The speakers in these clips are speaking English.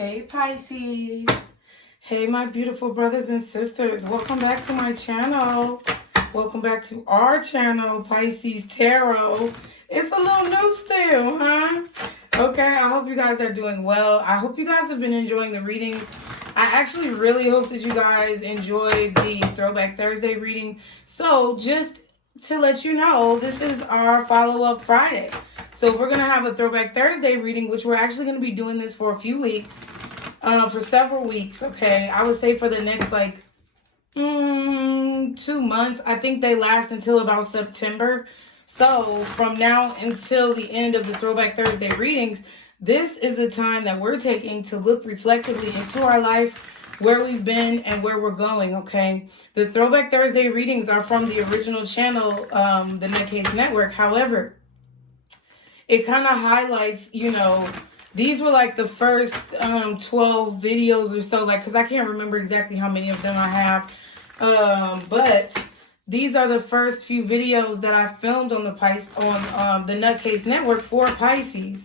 Hey Pisces. Hey my beautiful brothers and sisters. Welcome back to my channel. Welcome back to our channel, Pisces Tarot. It's a little new still, huh? Okay, I hope you guys are doing well. I hope you guys have been enjoying the readings. I actually really hope that you guys enjoyed the Throwback Thursday reading. So just to let you know, this is our follow-up Friday. So we're going to have a Throwback Thursday reading, which we're actually going to be doing this for a few weeks, for several weeks, okay? I would say for the next, 2 months. I think they last until about September. So from now until the end of the Throwback Thursday readings, this is the time that we're taking to look reflectively into our life, where we've been and where we're going, okay? The Throwback Thursday readings are from the original channel, the TheNutCase network. However, it kind of highlights, these were like the first 12 videos or so, because I can't remember exactly how many of them I have. But these are the first few videos that I filmed on the TheNutCase network for Pisces.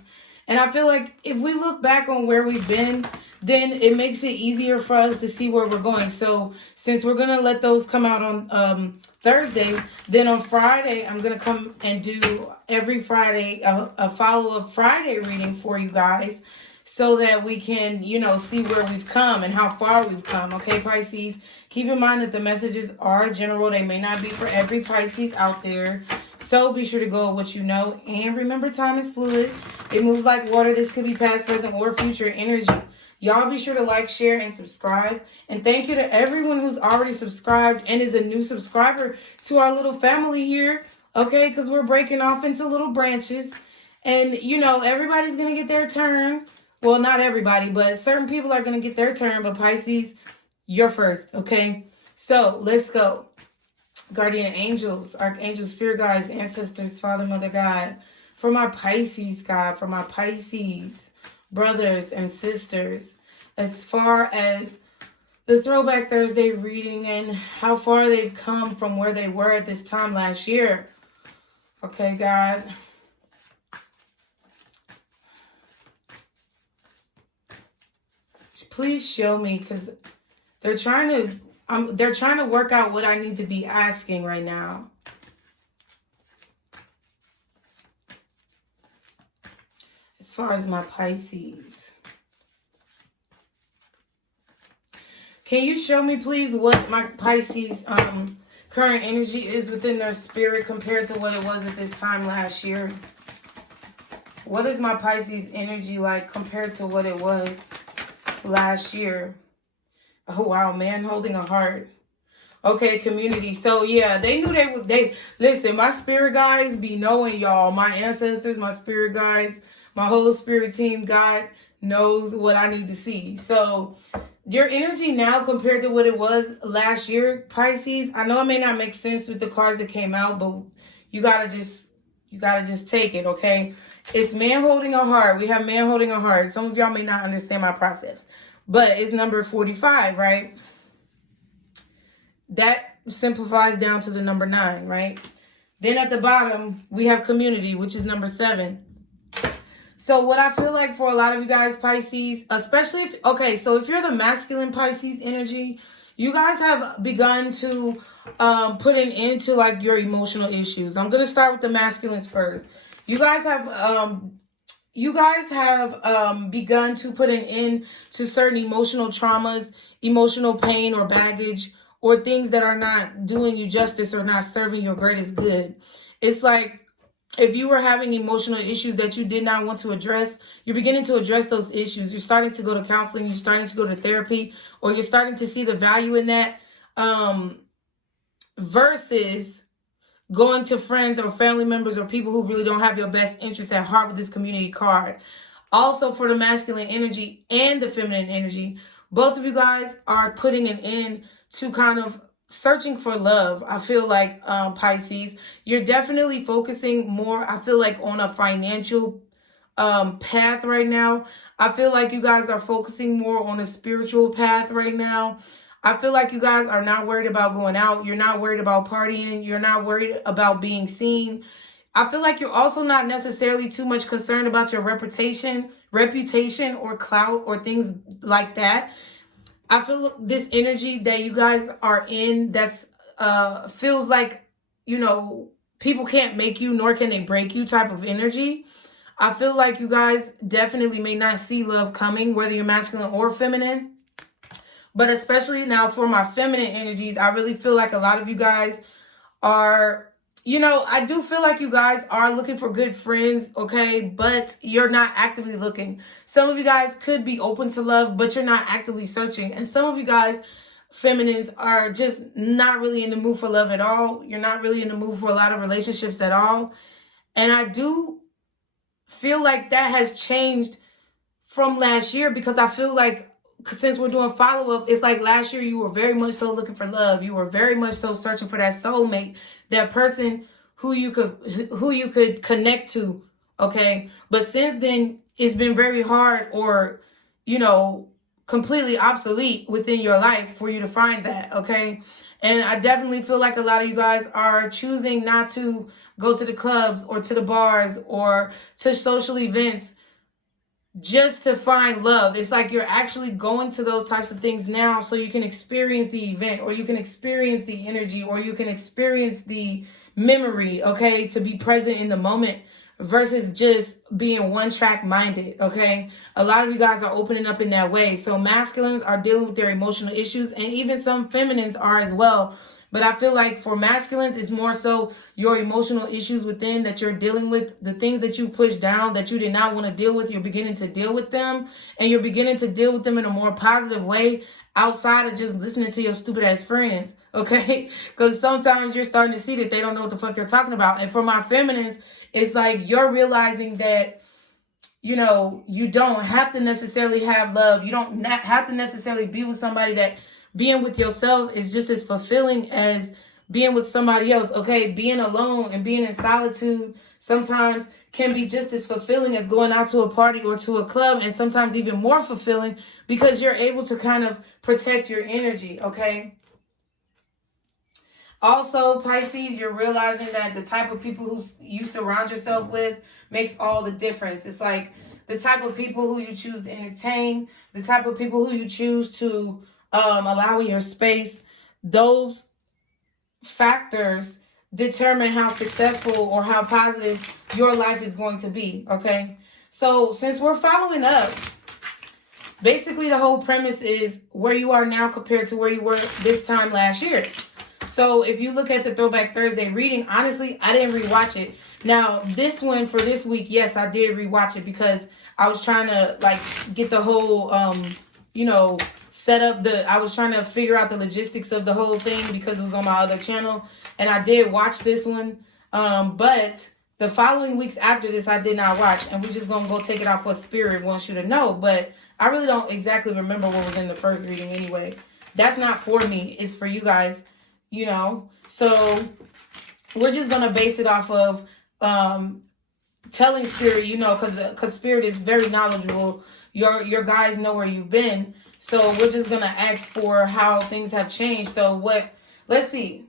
And I feel like if we look back on where we've been, then it makes it easier for us to see where we're going. So since we're going to let those come out on Thursday, then on Friday, I'm going to come and do every Friday a follow-up Friday reading for you guys so that we can, see where we've come and how far we've come. Okay, Pisces? Keep in mind that the messages are general. They may not be for every Pisces out there. So be sure to go with what you know. And remember, time is fluid. It moves like water. This could be past, present, or future energy. Y'all be sure to like, share, and subscribe. And thank you to everyone who's already subscribed and is a new subscriber to our little family here. Okay, because we're breaking off into little branches. And, everybody's going to get their turn. Well, not everybody, but certain people are going to get their turn. But Pisces, you're first, okay? So, let's go. Guardian angels, archangels, spirit guides, ancestors, Father, Mother, God. For my Pisces, God. For my Pisces brothers and sisters, as far as the Throwback Thursday reading and how far they've come from where they were at this time last year. Okay, God. Please show me, because they're trying to work out what I need to be asking right now. As far as my Pisces. Can you show me, please, what my Pisces current energy is within their spirit compared to what it was at this time last year? What is my Pisces energy like compared to what it was last year? Oh, wow, man holding a heart. Okay, community. So, yeah, they knew listen, my spirit guides be knowing, y'all. My ancestors, my spirit guides, my whole spirit team, God knows what I need to see. So your energy now compared to what it was last year, Pisces, I know it may not make sense with the cards that came out, but you gotta just take it, okay? It's man holding a heart. We have man holding a heart. Some of y'all may not understand my process, but it's number 45, right? That simplifies down to the number 9, right? Then at the bottom, we have community, which is number 7. So what I feel like for a lot of you guys, Pisces, especially so if you're the masculine Pisces energy, you guys have begun to put an end to your emotional issues. I'm going to start with the masculines first. You guys have begun to put an end to certain emotional traumas, emotional pain or baggage, or things that are not doing you justice or not serving your greatest good. It's like, if you were having emotional issues that you did not want to address, you're beginning to address those issues. You're starting to go to counseling. You're starting to go to therapy, or you're starting to see the value in that, versus going to friends or family members or people who really don't have your best interest at heart with this community card. Also, for the masculine energy and the feminine energy, both of you guys are putting an end to kind of searching for love. I feel like, Pisces, you're definitely focusing more, I feel like, on a financial path right now. I feel like you guys are focusing more on a spiritual path right now. I feel like you guys are not worried about going out. You're not worried about partying. You're not worried about being seen. I feel like you're also not necessarily too much concerned about your reputation or clout or things like that. I feel this energy that you guys are in that's feels like, you know, people can't make you nor can they break you type of energy. I feel like you guys definitely may not see love coming, whether you're masculine or feminine. But especially now for my feminine energies, I really feel like a lot of you guys are, you know, I do feel like you guys are looking for good friends, okay? But you're not actively looking. Some of you guys could be open to love, but you're not actively searching. And some of you guys, feminines, are just not really in the mood for love at all. You're not really in the mood for a lot of relationships at all. And I do feel like that has changed from last year, because I feel like since we're doing follow-up, it's like last year you were very much so looking for love. You were very much so searching for that soulmate, that person who you could connect to, okay? But since then, it's been very hard, or, you know, completely obsolete within your life for you to find that, okay? And I definitely feel like a lot of you guys are choosing not to go to the clubs or to the bars or to social events just to find love. It's like you're actually going to those types of things now so you can experience the event, or you can experience the energy, or you can experience the memory, okay, to be present in the moment versus just being one-track minded, okay? A lot of you guys are opening up in that way. So masculines are dealing with their emotional issues, and even some feminines are as well. But I feel like for masculines, it's more so your emotional issues within that you're dealing with, the things that you pushed down that you did not want to deal with. You're beginning to deal with them, and you're beginning to deal with them in a more positive way outside of just listening to your stupid ass friends, okay? Because sometimes you're starting to see that they don't know what the fuck you're talking about. And for my feminines, it's like you're realizing that, you know, you don't have to necessarily have love. You don't have to necessarily be with somebody. That being with yourself is just as fulfilling as being with somebody else, okay? Being alone and being in solitude sometimes can be just as fulfilling as going out to a party or to a club, and sometimes even more fulfilling because you're able to kind of protect your energy, okay? Also, Pisces, you're realizing that the type of people who you surround yourself with makes all the difference. It's like the type of people who you choose to entertain, the type of people who you choose to allow in your space, those factors determine how successful or how positive your life is going to be, okay? So since we're following up, basically the whole premise is where you are now compared to where you were this time last year. So if you look at the Throwback Thursday reading, honestly, I didn't rewatch it. Now, this one for this week, yes, I did rewatch it because I was trying to like get the whole, you know, set up I was trying to figure out the logistics of the whole thing because it was on my other channel. And I did watch this one. But the following weeks after this, I did not watch. And we're just going to go take it off what Spirit wants you to know. But I really don't exactly remember what was in the first reading anyway. That's not for me. It's for you guys, you know. So we're just going to base it off of telling Spirit, you know, because Spirit is very knowledgeable. Your guys know where you've been. So we're just going to ask for how things have changed. So let's see.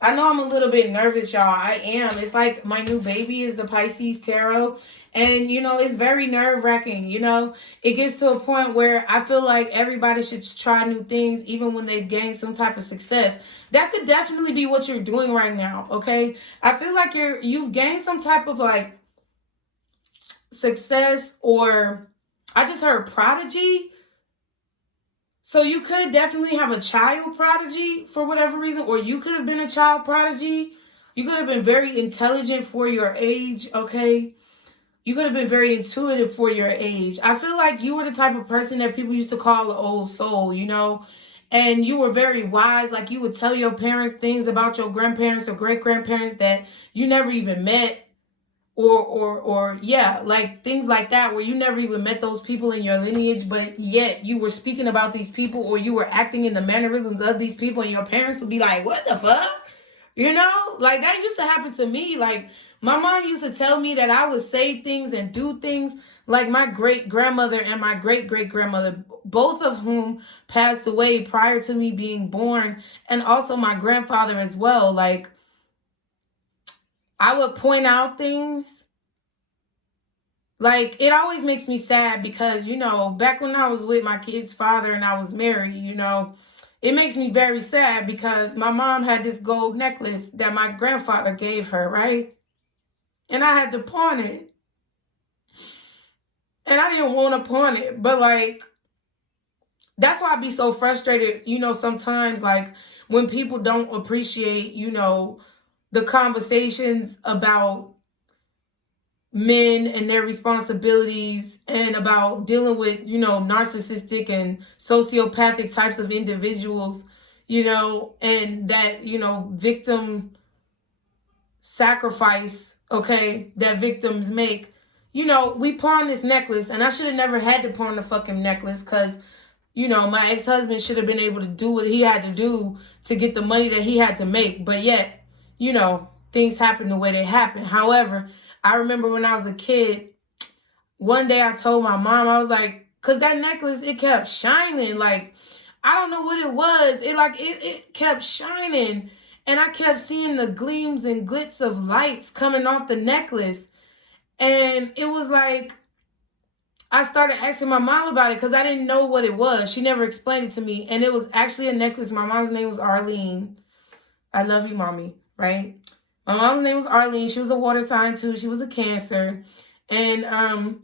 I know I'm a little bit nervous, y'all. I am. It's like my new baby is the Pisces Tarot. And, you know, it's very nerve-wracking, you know. It gets to a point where I feel like everybody should try new things, even when they've gained some type of success. That could definitely be what you're doing right now, okay? I feel like you've gained some type of, like, success, or I just heard prodigy. So you could definitely have a child prodigy for whatever reason, or you could have been a child prodigy. You could have been very intelligent for your age, okay? You could have been very intuitive for your age. I feel like you were the type of person that people used to call an old soul, you know? And you were very wise. Like, you would tell your parents things about your grandparents or great-grandparents that you never even met. Or yeah, like things like that, where you never even met those people in your lineage, but yet you were speaking about these people, or you were acting in the mannerisms of these people, and your parents would be like, what the fuck? You know, like that used to happen to me. Like, my mom used to tell me that I would say things and do things like my great-grandmother and my great-great-grandmother, both of whom passed away prior to me being born, and also my grandfather as well. Like, I would point out things. Like, it always makes me sad because, you know, back when I was with my kid's father and I was married, you know, it makes me very sad because my mom had this gold necklace that my grandfather gave her, right? And I had to pawn it. And I didn't want to pawn it, but like, that's why I be so frustrated, you know, sometimes, like, when people don't appreciate, you know, the conversations about men and their responsibilities and about dealing with, you know, narcissistic and sociopathic types of individuals, you know, and that, you know, victim sacrifice, okay, that victims make. You know, we pawned this necklace, and I should have never had to pawn the fucking necklace because, you know, my ex-husband should have been able to do what he had to do to get the money that he had to make. But yet, you know, things happen the way they happen. However, I remember when I was a kid, one day I told my mom, I was like, because that necklace, it kept shining. Like, I don't know what it was. It kept shining. And I kept seeing the gleams and glitz of lights coming off the necklace. And it was like, I started asking my mom about it because I didn't know what it was. She never explained it to me. And it was actually a necklace. My mom's name was Arlene. I love you, mommy, right? My mom's name was Arlene. She was a water sign too. She was a Cancer. And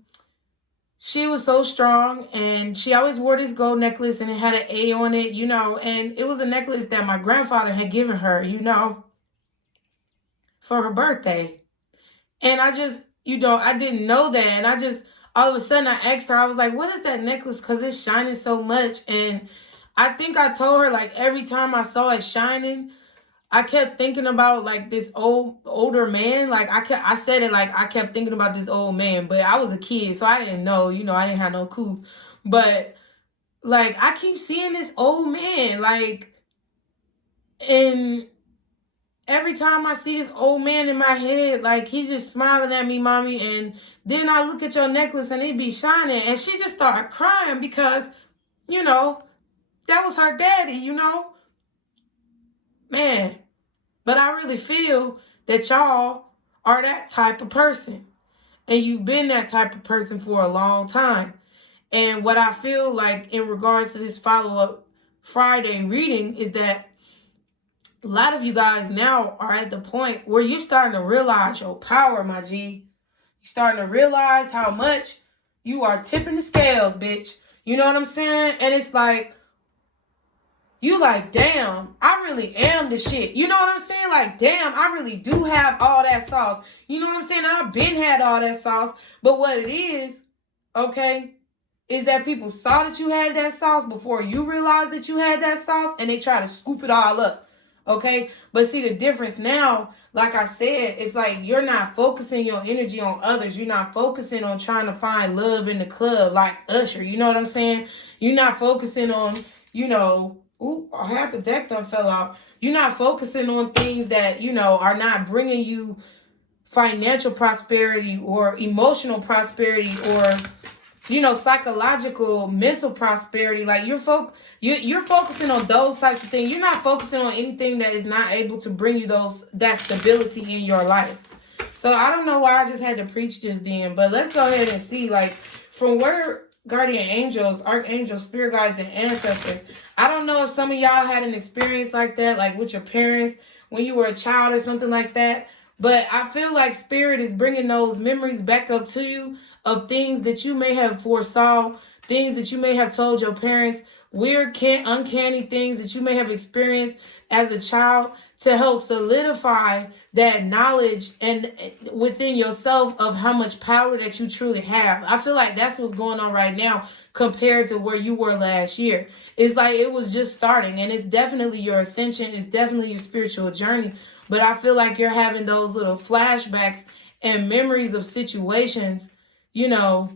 she was so strong. And she always wore this gold necklace and it had an A on it, you know. And it was a necklace that my grandfather had given her, you know, for her birthday. And I just, you know, I didn't know that. And I just, all of a sudden I asked her, I was like, what is that necklace? Because it's shining so much. And I think I told her, like, every time I saw it shining, I kept thinking about, like, this older man. Like, I said it like I kept thinking about this old man. But I was a kid, so I didn't know. You know, I didn't have no clue. But, like, I keep seeing this old man. Like, and every time I see this old man in my head, like, he's just smiling at me, mommy. And then I look at your necklace and it be shining. And she just started crying because, you know, that was her daddy, you know. Man. But I really feel that y'all are that type of person. And you've been that type of person for a long time. And what I feel like in regards to this follow-up Friday reading is that a lot of you guys now are at the point where you're starting to realize your power, my G. You're starting to realize how much you are tipping the scales, bitch. You know what I'm saying? And it's like, you like, damn, I really am the shit. You know what I'm saying? Like, damn, I really do have all that sauce. You know what I'm saying? I've been had all that sauce. But what it is, okay, is that people saw that you had that sauce before you realized that you had that sauce, and they try to scoop it all up. Okay, but see the difference now, like I said, it's like you're not focusing your energy on others. You're not focusing on trying to find love in the club like Usher. You know what I'm saying? You're not focusing on, you know, ooh, half the deck done fell out. You're not focusing on things that, you know, are not bringing you financial prosperity or emotional prosperity or, you know, psychological, mental prosperity. Like, you're focusing on those types of things. You're not focusing on anything that is not able to bring you that stability in your life. So I don't know why I just had to preach this then, but let's go ahead and see, like, from where guardian angels, archangels, spirit guides, and ancestors. I don't know if some of y'all had an experience like that, like with your parents when you were a child or something like that. But I feel like spirit is bringing those memories back up to you of things that you may have foresaw, things that you may have told your parents, weird, uncanny things that you may have experienced as a child to help solidify that knowledge and within yourself of how much power that you truly have. I feel like that's what's going on right now compared to where you were last year. It's like it was just starting, and it's definitely your ascension. It's definitely your spiritual journey. But I feel like you're having those little flashbacks and memories of situations, you know,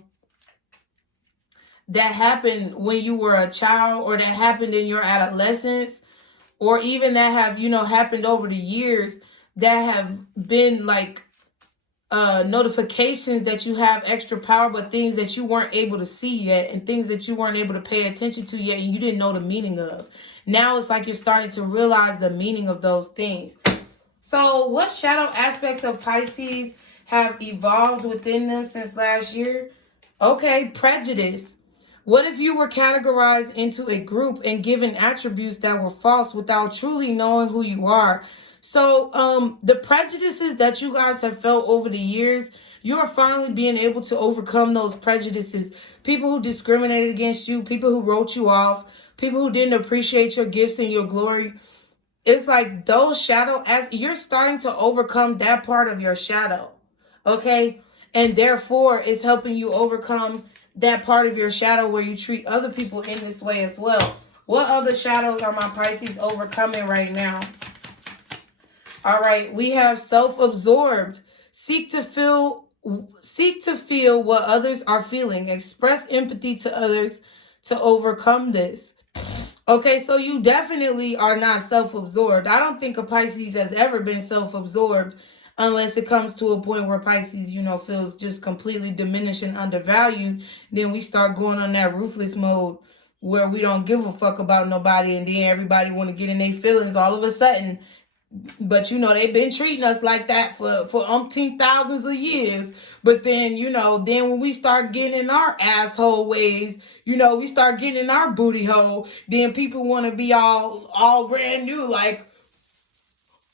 that happened when you were a child or that happened in your adolescence, or even that have, you know, happened over the years that have been like notifications that you have extra power, but things that you weren't able to see yet and things that you weren't able to pay attention to yet and you didn't know the meaning of. Now it's like you're starting to realize the meaning of those things. So what shadow aspects of Pisces have evolved within them since last year? Okay, prejudice. What if you were categorized into a group and given attributes that were false without truly knowing who you are? So the prejudices that you guys have felt over the years, you're finally being able to overcome those prejudices. People who discriminated against you, people who wrote you off, people who didn't appreciate your gifts and your glory. It's like those shadow, as you're starting to overcome that part of your shadow. Okay? And therefore, it's helping you overcome that part of your shadow where you treat other people in this way as well. What other shadows are my Pisces overcoming right now? All right, we have self-absorbed. Seek to feel what others are feeling. Express empathy to others to overcome this. Okay, so you definitely are not self-absorbed. I don't think a Pisces has ever been self-absorbed unless it comes to a point where Pisces, feels just completely diminished and undervalued. Then we start going on that ruthless mode where we don't give a fuck about nobody, and then everybody want to get in their feelings all of a sudden. But they've been treating us like that for umpteen thousands of years. But then then when we start getting in our asshole ways, we start getting in our booty hole, then people want to be all brand new, like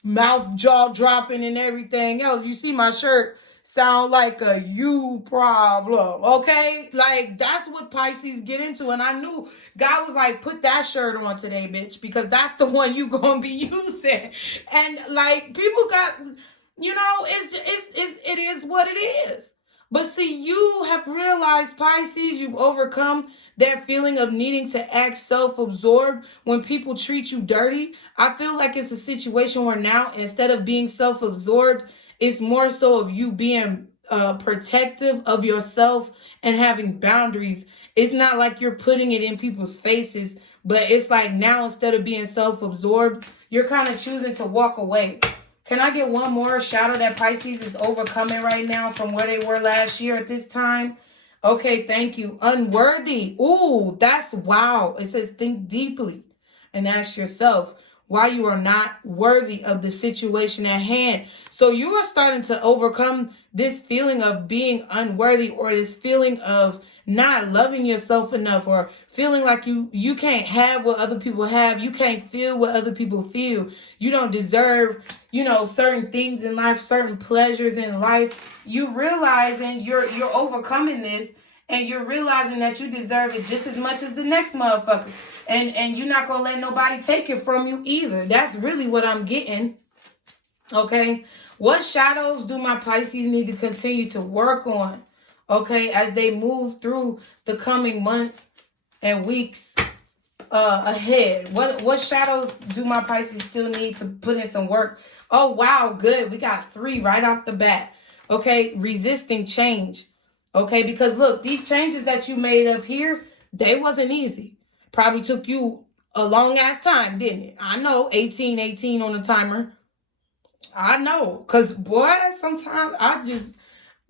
mouth jaw dropping and everything else. You see my shirt, sound like a you problem, okay? Like, that's what Pisces get into. And I knew God was like, put that shirt on today, bitch, because that's the one you gonna be using. And like, people got, it is what it is. But see, you have realized, Pisces, you've overcome that feeling of needing to act self-absorbed when people treat you dirty. I feel like it's a situation where now, instead of being self-absorbed, it's more so of you being protective of yourself and having boundaries. It's not like you're putting it in people's faces, but it's like now, instead of being self-absorbed, you're kind of choosing to walk away. Can I get one more shadow that Pisces is overcoming right now from where they were last year at this time? Okay, thank you. Unworthy. Ooh, that's wow. It says think deeply and ask yourself why you are not worthy of the situation at hand. So you are starting to overcome this feeling of being unworthy, or this feeling of not loving yourself enough, or feeling like you can't have what other people have. You can't feel what other people feel. You don't deserve, certain things in life, certain pleasures in life. You realizing you're overcoming this, and you're realizing that you deserve it just as much as the next motherfucker. And you're not going to let nobody take it from you either. That's really what I'm getting. Okay. What shadows do my Pisces need to continue to work on? Okay. As they move through the coming months and weeks ahead. What shadows do my Pisces still need to put in some work? Oh, wow. Good. We got 3 right off the bat. Okay. Resisting change. Okay. Because look, these changes that you made up here, they wasn't easy. Probably took you a long ass time, didn't it? I know, 18 on the timer. I know, because boy, sometimes I just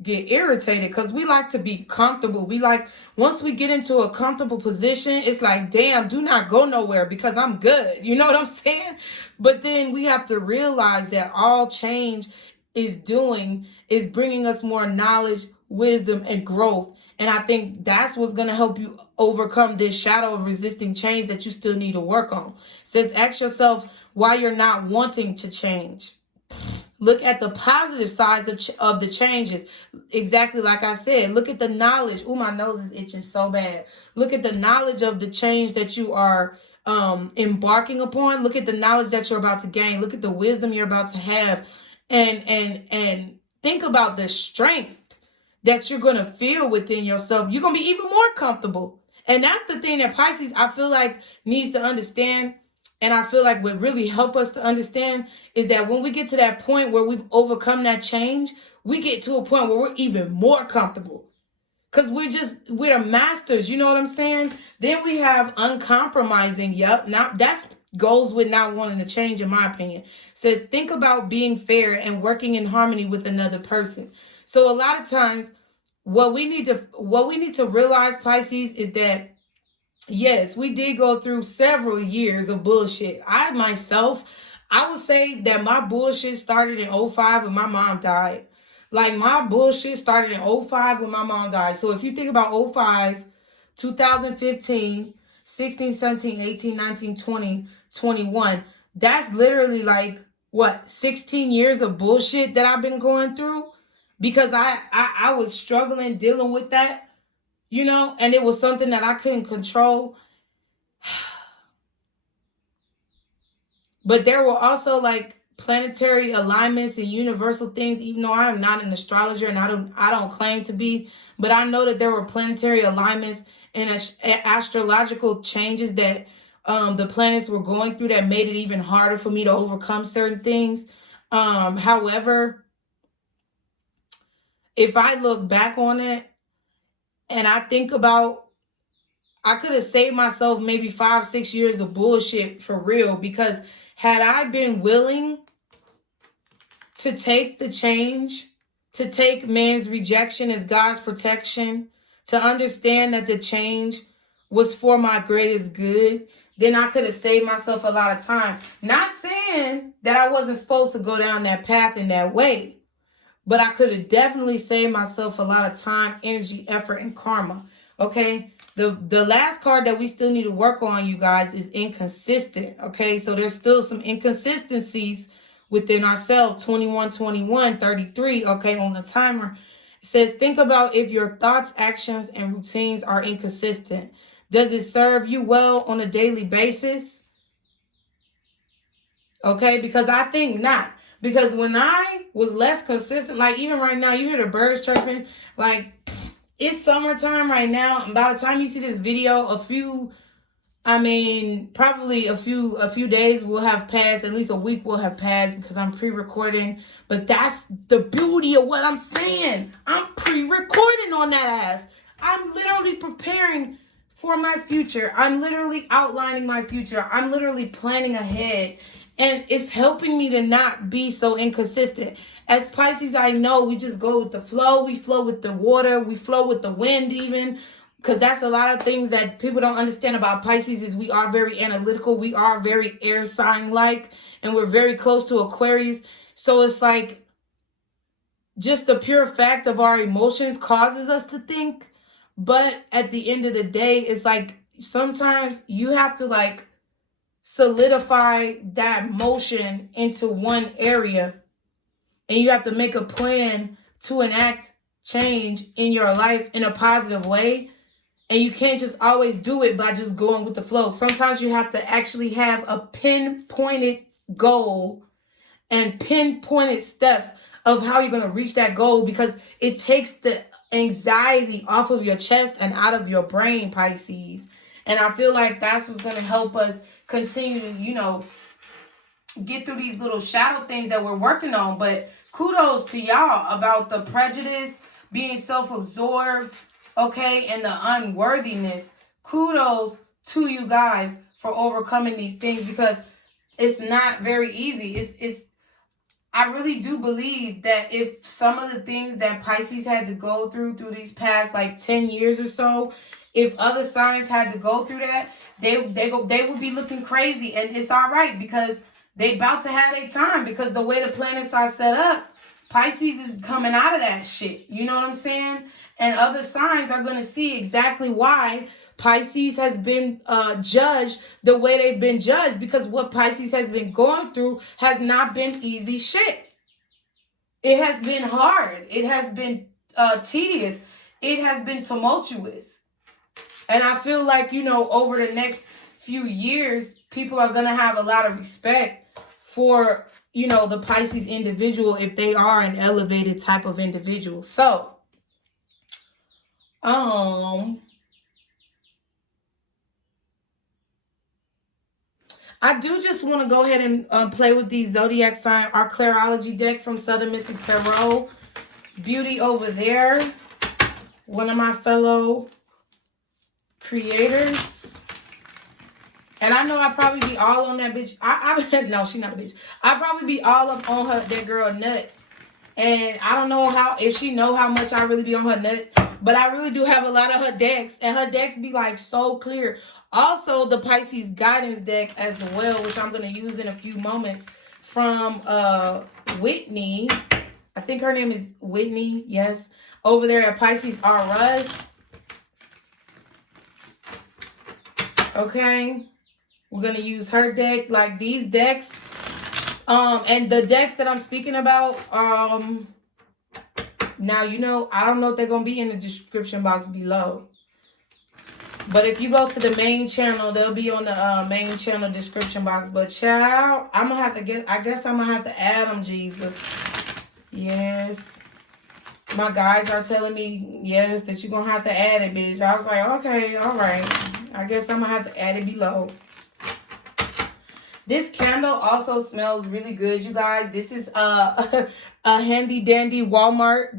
get irritated because we like to be comfortable. We like, once we get into a comfortable position, it's like, damn, do not go nowhere because I'm good. You know what I'm saying? But then we have to realize that all change is bringing us more knowledge, wisdom, and growth. And I think that's what's going to help you overcome this shadow of resisting change that you still need to work on. It says, ask yourself why you're not wanting to change. Look at the positive sides of the changes. Exactly like I said, look at the knowledge. Oh, my nose is itching so bad. Look at the knowledge of the change that you are embarking upon. Look at the knowledge that you're about to gain. Look at the wisdom you're about to have. And think about the strength that you're going to feel within yourself. You're going to be even more comfortable. And that's the thing that Pisces, I feel like, needs to understand. And I feel like would really help us to understand is that when we get to that point where we've overcome that change, we get to a point where we're even more comfortable. Because we're the masters. You know what I'm saying? Then we have uncompromising. Yep. Now that's goes with not wanting to change, in my opinion. Says, think about being fair and working in harmony with another person. So a lot of times, what we need to realize, Pisces, is that, yes, we did go through several years of bullshit. I myself, I would say that my bullshit started in '05 when my mom died. Like, my bullshit started in '05 when my mom died. So if you think about '05, 2015, 16, 17, 18, 19, 20, 21, that's literally like, what, 16 years of bullshit that I've been going through? Because I was struggling dealing with that, you know, and it was something that I couldn't control. But there were also like planetary alignments and universal things, even though I am not an astrologer and I don't claim to be, but I know that there were planetary alignments and astrological changes that the planets were going through that made it even harder for me to overcome certain things. However, if I look back on it and I think about, I could have saved myself maybe 5-6 years of bullshit for real, because had I been willing to take the change, to take man's rejection as God's protection, to understand that the change was for my greatest good, then I could have saved myself a lot of time. Not saying that I wasn't supposed to go down that path in that way, but I could have definitely saved myself a lot of time, energy, effort, and karma. Okay? The last card that we still need to work on, you guys, is inconsistent. Okay? So there's still some inconsistencies within ourselves. 21, 21, 33. Okay? On the timer. It says, think about if your thoughts, actions, and routines are inconsistent. Does it serve you well on a daily basis? Okay? Because I think not. Because when I was less consistent, like even right now, you hear the birds chirping, like it's summertime right now. And by the time you see this video, probably a few days will have passed. At least a week will have passed because I'm pre-recording. But that's the beauty of what I'm saying. I'm pre-recording on that ass. I'm literally preparing for my future. I'm literally outlining my future. I'm literally planning ahead. And it's helping me to not be so inconsistent. As Pisces, I know we just go with the flow. We flow with the water. We flow with the wind even. Because that's a lot of things that people don't understand about Pisces is we are very analytical. We are very air sign-like. And we're very close to Aquarius. So it's like just the pure fact of our emotions causes us to think. But at the end of the day, it's like sometimes you have to like solidify that motion into one area, and you have to make a plan to enact change in your life in a positive way. And you can't just always do it by just going with the flow. Sometimes you have to actually have a pinpointed goal and pinpointed steps of how you're going to reach that goal, because it takes the anxiety off of your chest and out of your brain, Pisces. And I feel like that's what's going to help us continue to, get through these little shadow things that we're working on. But kudos to y'all about the prejudice, being self-absorbed, okay, and the unworthiness. Kudos to you guys for overcoming these things, because it's not very easy. I really do believe that if some of the things that Pisces had to go through these past like 10 years or so, if other signs had to go through that, they would be looking crazy. And it's all right, because they about to have their time, because the way the planets are set up, Pisces is coming out of that shit. You know what I'm saying? And other signs are going to see exactly why Pisces has been judged the way they've been judged, because what Pisces has been going through has not been easy shit. It has been hard. It has been tedious. It has been tumultuous. And I feel like, over the next few years, people are going to have a lot of respect for, the Pisces individual if they are an elevated type of individual. So, I do just want to go ahead and play with these zodiac sign, our Clarology deck from Southern Mystic Tarot. Beauty over there, one of my fellow creators. And I know I probably be all on that bitch. No, she's not a bitch. I probably be all up on that girl nuts. And I don't know if she know how much I really be on her nuts, but I really do have a lot of her decks, and her decks be like so clear. Also, the Pisces guidance deck as well, which I'm going to use in a few moments. from Whitney. I think her name is Whitney, yes. Over there at Pisces R Us. Okay. We're going to use her deck. Like these decks. And the decks that I'm speaking about, now, you know, I don't know if they're going to be in the description box below. But if you go to the main channel, they'll be on the main channel description box. But child, I'm going to have to get, I guess I'm going to have to add them, Jesus. Yes. My guides are telling me, yes, that you're going to have to add it, bitch. I was like, okay, all right. I guess I'm going to have to add it below. This candle also smells really good, you guys. This is a handy dandy Walmart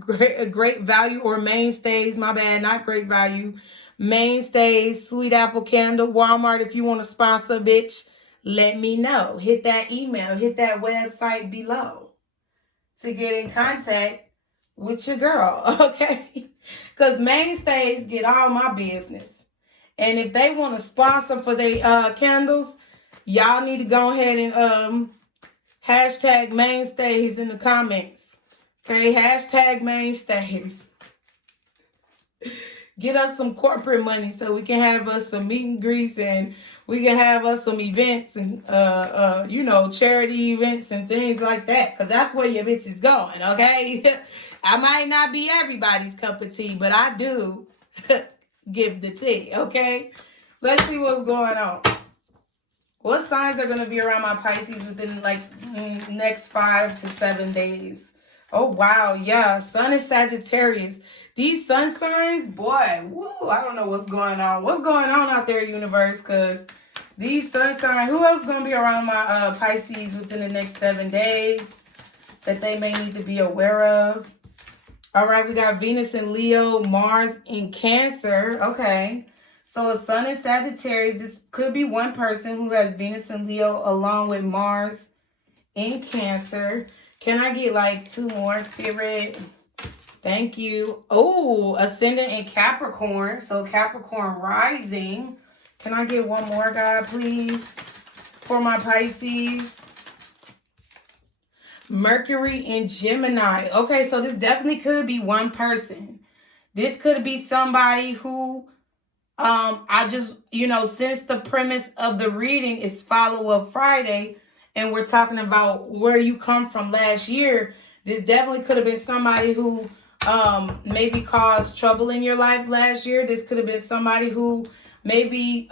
great value or Mainstays. My bad, not great value. Mainstays sweet apple candle. Walmart, if you want to sponsor, bitch, let me know. Hit that email, hit that website below to get in contact with your girl, okay? Because Mainstays get all my business. And if they want to sponsor for their candles, y'all need to go ahead and hashtag Mainstays in the comments. Okay, hashtag Mainstays. Get us some corporate money so we can have us some meet and greets and we can have us some events and, you know, charity events and things like that. Because that's where your bitch is going, okay? I might not be everybody's cup of tea, but I do give the tea, okay? Let's see what's going on. What signs are going to be around my Pisces within like next 5 to 7 days? Oh, wow. Yeah. Sun is Sagittarius. These sun signs, boy, woo, I don't know what's going on. What's going on out there, universe? Because these sun signs, who else is going to be around my Pisces within the next 7 days that they may need to be aware of? All right. We got Venus in Leo, Mars in Cancer. Okay. So a sun in Sagittarius, this could be one person who has Venus and Leo along with Mars in Cancer. Can I get like 2 more, Spirit? Thank you. Oh, ascendant in Capricorn. So Capricorn rising. Can I get 1 more, God, please? For my Pisces. Mercury in Gemini. Okay, so this definitely could be one person. This could be somebody who... I just, you know, since the premise of the reading is follow-up Friday, and we're talking about where you come from last year, this definitely could have been somebody who maybe caused trouble in your life last year. This could have been somebody who maybe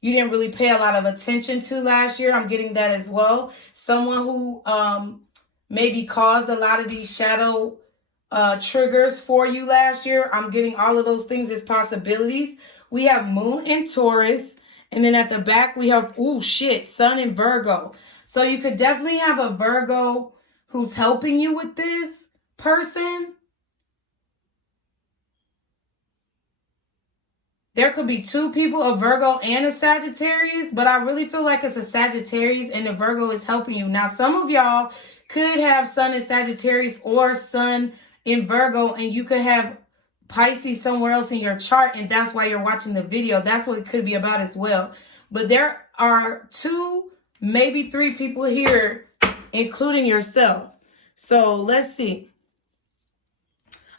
you didn't really pay a lot of attention to last year. I'm getting that as well. Someone who maybe caused a lot of these shadow triggers for you last year. I'm getting all of those things as possibilities. We have Moon in Taurus. And then at the back, we have, ooh, shit, Sun in Virgo. So you could definitely have a Virgo who's helping you with this person. There could be 2 people, a Virgo and a Sagittarius. But I really feel like it's a Sagittarius and the Virgo is helping you. Now, some of y'all could have Sun in Sagittarius or Sun in Virgo, and you could have Pisces somewhere else in your chart, and that's why you're watching the video. That's what it could be about as well. But there are 2, maybe 3 people here, including yourself. So let's see.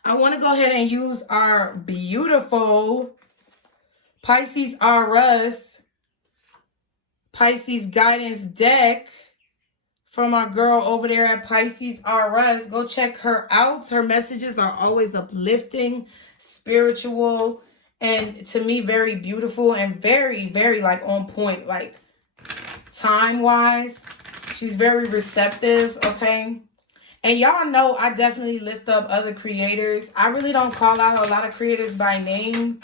I want to go ahead and use our beautiful Pisces R Us Pisces guidance deck from our girl over there at Pisces R Us. Go check her out. Her messages are always uplifting, spiritual, and to me, very beautiful and very, very like on point, like time-wise. She's very receptive, okay? And y'all know I definitely lift up other creators. I really don't call out a lot of creators by name,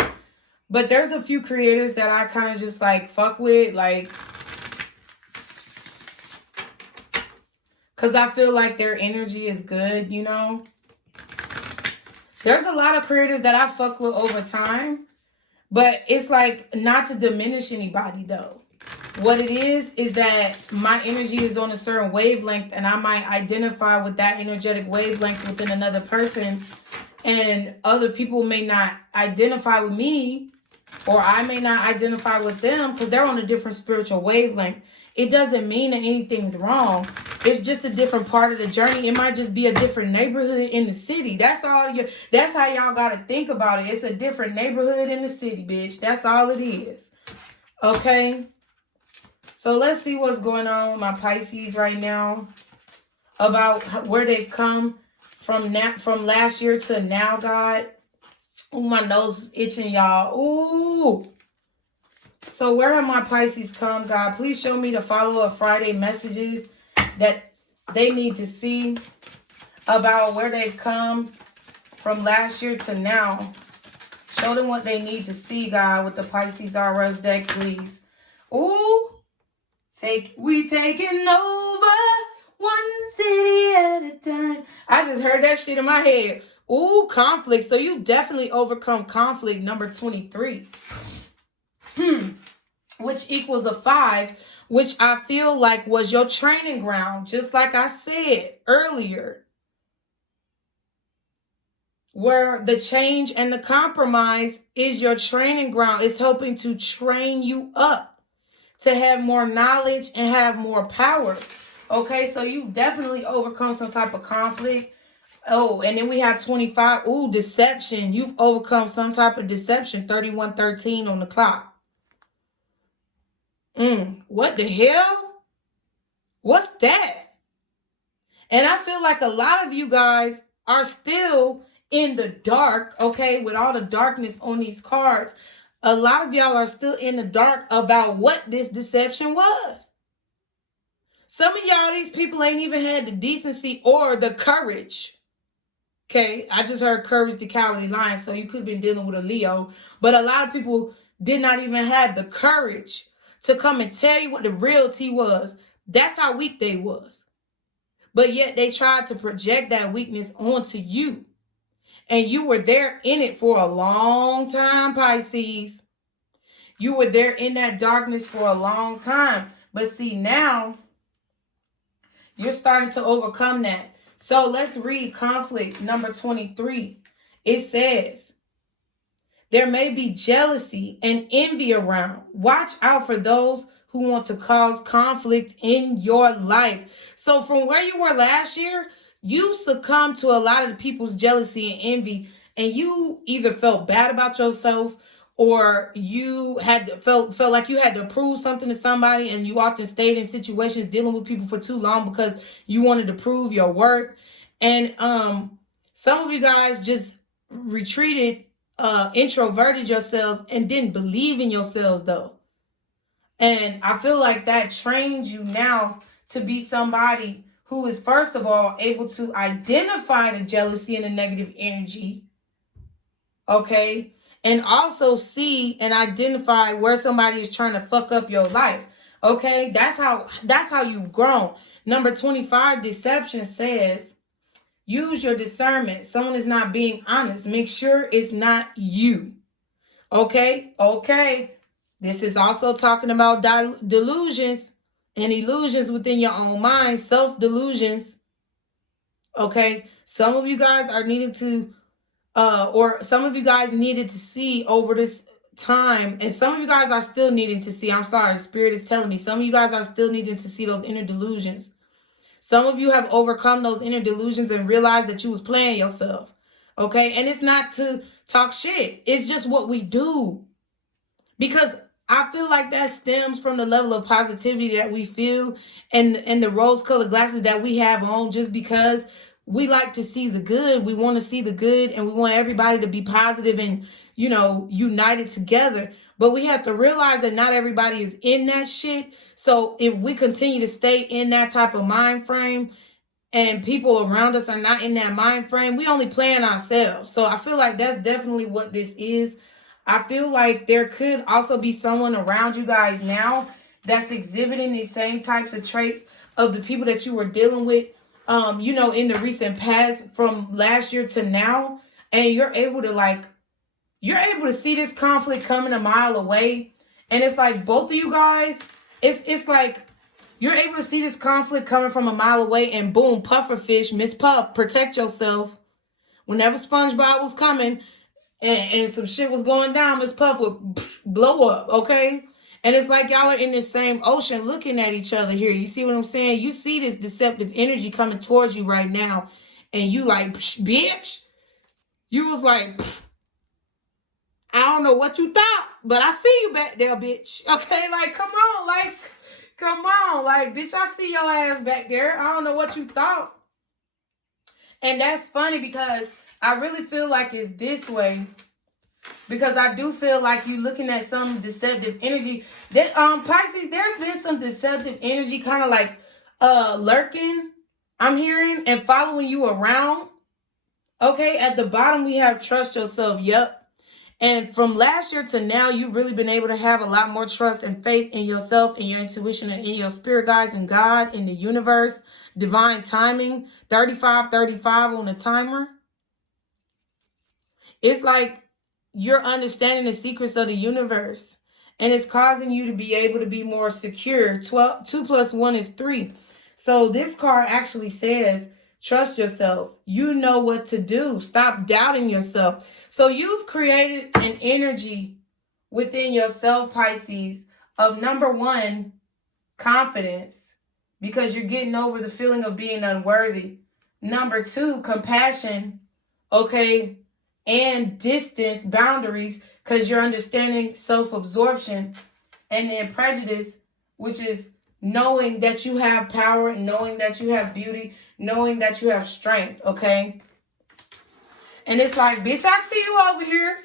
but there's a few creators that I kind of just like fuck with, like, because I feel like their energy is good, you know? There's a lot of creators that I fuck with over time, but it's like not to diminish anybody though. What it is that my energy is on a certain wavelength, and I might identify with that energetic wavelength within another person, and other people may not identify with me or I may not identify with them because they're on a different spiritual wavelength. It doesn't mean that anything's wrong. It's just a different part of the journey. It might just be a different neighborhood in the city. That's all. That's how y'all got to think about it. It's a different neighborhood in the city, bitch. That's all it is. Okay? So let's see what's going on with my Pisces right now. About where they've come from last year to now, God. Ooh, my nose is itching, y'all. Ooh. So where have my Pisces come, God? Please show me the follow-up Friday messages that they need to see about where they've come from last year to now. Show them what they need to see, God, with the Pisces RS deck, please. Ooh. We taking over one city at a time. I just heard that shit in my head. Ooh, conflict. So you definitely overcome conflict, number 23. Which equals a 5, which I feel like was your training ground, just like I said earlier. Where the change and the compromise is your training ground. It's helping to train you up to have more knowledge and have more power. Okay, so you've definitely overcome some type of conflict. Oh, and then we have 25. Ooh, deception. You've overcome some type of deception. 3113 on the clock. What the hell? What's that? And I feel like a lot of you guys are still in the dark, okay, with all the darkness on these cards. A lot of y'all are still in the dark about what this deception was. Some of y'all, these people ain't even had the decency or the courage. Okay, I just heard courage the cowardly lion, so you could have been dealing with a Leo. But a lot of people did not even have the courage to come and tell you what the real tea was. That's how weak they was. But yet they tried to project that weakness onto you. And you were there in it for a long time, Pisces. You were there in that darkness for a long time. But see, now you're starting to overcome that. So let's read conflict number 23. It says, there may be jealousy and envy around. Watch out for those who want to cause conflict in your life. So from where you were last year, you succumbed to a lot of the people's jealousy and envy, and you either felt bad about yourself or you felt like you had to prove something to somebody, and you often stayed in situations dealing with people for too long because you wanted to prove your worth. And some of you guys just retreated, introverted yourselves and didn't believe in yourselves though. And I feel like that trained you now to be somebody who is, first of all, able to identify the jealousy and the negative energy. Okay. And also see and identify where somebody is trying to fuck up your life. Okay. That's how you've grown. Number 25, deception says, use your discernment. Someone is not being honest. Make sure it's not you. Okay. Okay. This is also talking about delusions and illusions within your own mind, self-delusions. Okay. Some of you guys are needing to, or some of you guys needed to see over this time, and some of you guys are still needing to see. I'm sorry, Spirit is telling me some of you guys are still needing to see those inner delusions. Some of you have overcome those inner delusions and realized that you was playing yourself. Okay. And it's not to talk shit. It's just what we do. Because I feel like that stems from the level of positivity that we feel and the rose-colored glasses that we have on, just because we like to see the good. We want to see the good, and we want everybody to be positive and, you know, united together. But we have to realize that not everybody is in that shit. So if we continue to stay in that type of mind frame and people around us are not in that mind frame, we only playing ourselves. So I feel like that's definitely what this is. I feel like there could also be someone around you guys now that's exhibiting these same types of traits of the people that you were dealing with, you know, in the recent past from last year to now. And you're able to see this conflict coming a mile away. And it's like both of you guys, it's like you're able to see this conflict coming from a mile away, and boom, pufferfish, Miss Puff, protect yourself. Whenever SpongeBob was coming, and some shit was going down, Miss Puff would blow up, okay? And it's like y'all are in this same ocean looking at each other here. You see what I'm saying? You see this deceptive energy coming towards you right now. And you like, bitch. You was like, I don't know what you thought, but I see you back there, bitch. Okay, like, come on. Like, come on. Like, bitch, I see your ass back there. I don't know what you thought. And that's funny because I really feel like it's this way. Because I do feel like you looking at some deceptive energy. That Pisces, there's been some deceptive energy kind of like lurking, I'm hearing, and following you around. Okay, at the bottom we have trust yourself. Yep. And from last year to now, you've really been able to have a lot more trust and faith in yourself and your intuition and in your spirit guides and God, in the universe, divine timing, 35 on the timer. It's like you're understanding the secrets of the universe, and it's causing you to be able to be more secure. 2 + 1 is 3. So this card actually says, trust yourself. You know what to do. Stop doubting yourself. So you've created an energy within yourself, Pisces, of number 1, confidence, because you're getting over the feeling of being unworthy. Number 2, compassion, okay, and distance, boundaries, because you're understanding self-absorption. And then prejudice, which is knowing that you have power, knowing that you have beauty, knowing that you have strength, okay? And it's like, bitch, I see you over here.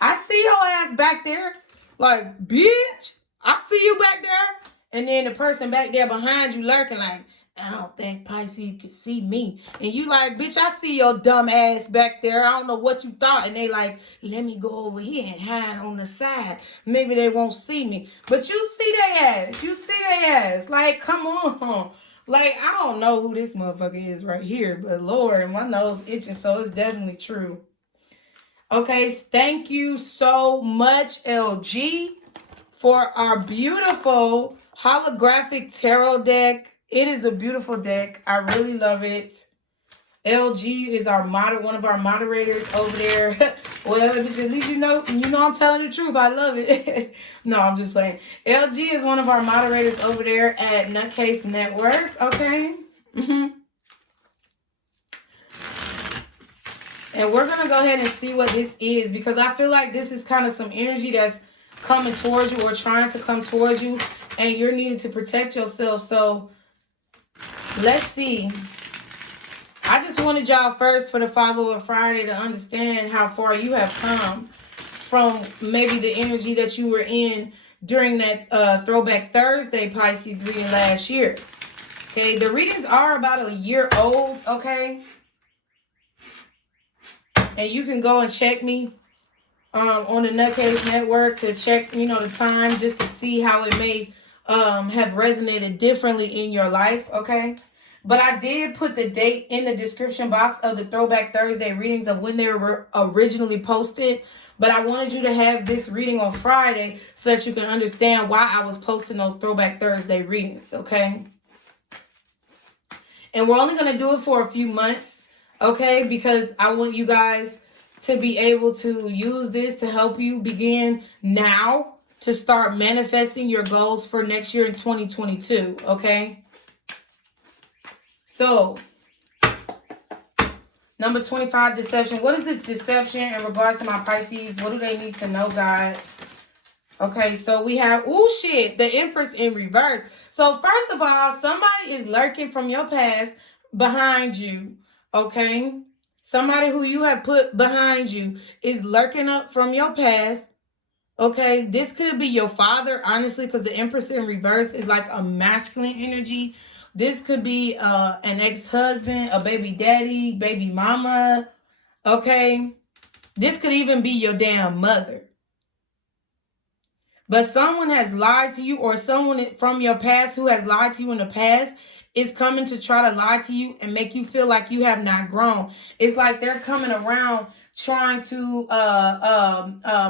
I see your ass back there. Like, bitch, I see you back there. And then the person back there behind you lurking like, I don't think Pisces can see me. And you like, bitch, I see your dumb ass back there. I don't know what you thought. And they like, let me go over here and hide on the side. Maybe they won't see me. But you see their ass. You see their ass. Like, come on. Like, I don't know who this motherfucker is right here. But Lord, my nose itching. So it's definitely true. Okay, thank you so much, LG, for our beautiful holographic tarot deck. It is a beautiful deck. I really love it. LG is our one of our moderators over there. Well, at least you know I'm telling the truth. I love it. No, I'm just playing. LG is one of our moderators over there at TheNutCase Network. Okay. And we're going to go ahead and see what this is, because I feel like this is kind of some energy that's coming towards you or trying to come towards you, and you're needing to protect yourself. So let's see. I just wanted y'all first for the Follower Friday to understand how far you have come from maybe the energy that you were in during that Throwback Thursday Pisces reading last year. Okay, the readings are about a year old, okay? And you can go and check me on the TheNutCase Network to check, the time, just to see how it may have resonated differently in your life, okay? But I did put the date in the description box of the Throwback Thursday readings of when they were originally posted. But I wanted you to have this reading on Friday so that you can understand why I was posting those Throwback Thursday readings, okay? And we're only going to do it for a few months, okay? Because I want you guys to be able to use this to help you begin now to start manifesting your goals for next year in 2022, okay? So, number 25, deception. What is this deception in regards to my Pisces? What do they need to know, God? Okay, so we have, the Empress in reverse. So, first of all, somebody is lurking from your past behind you, okay? Somebody who you have put behind you is lurking up from your past, okay? This could be your father, honestly, because the Empress in reverse is like a masculine energy. This could be an ex-husband, a baby daddy, baby mama, okay? This could even be your damn mother. But someone has lied to you, or someone from your past who has lied to you in the past is coming to try to lie to you and make you feel like you have not grown. It's like they're coming around trying to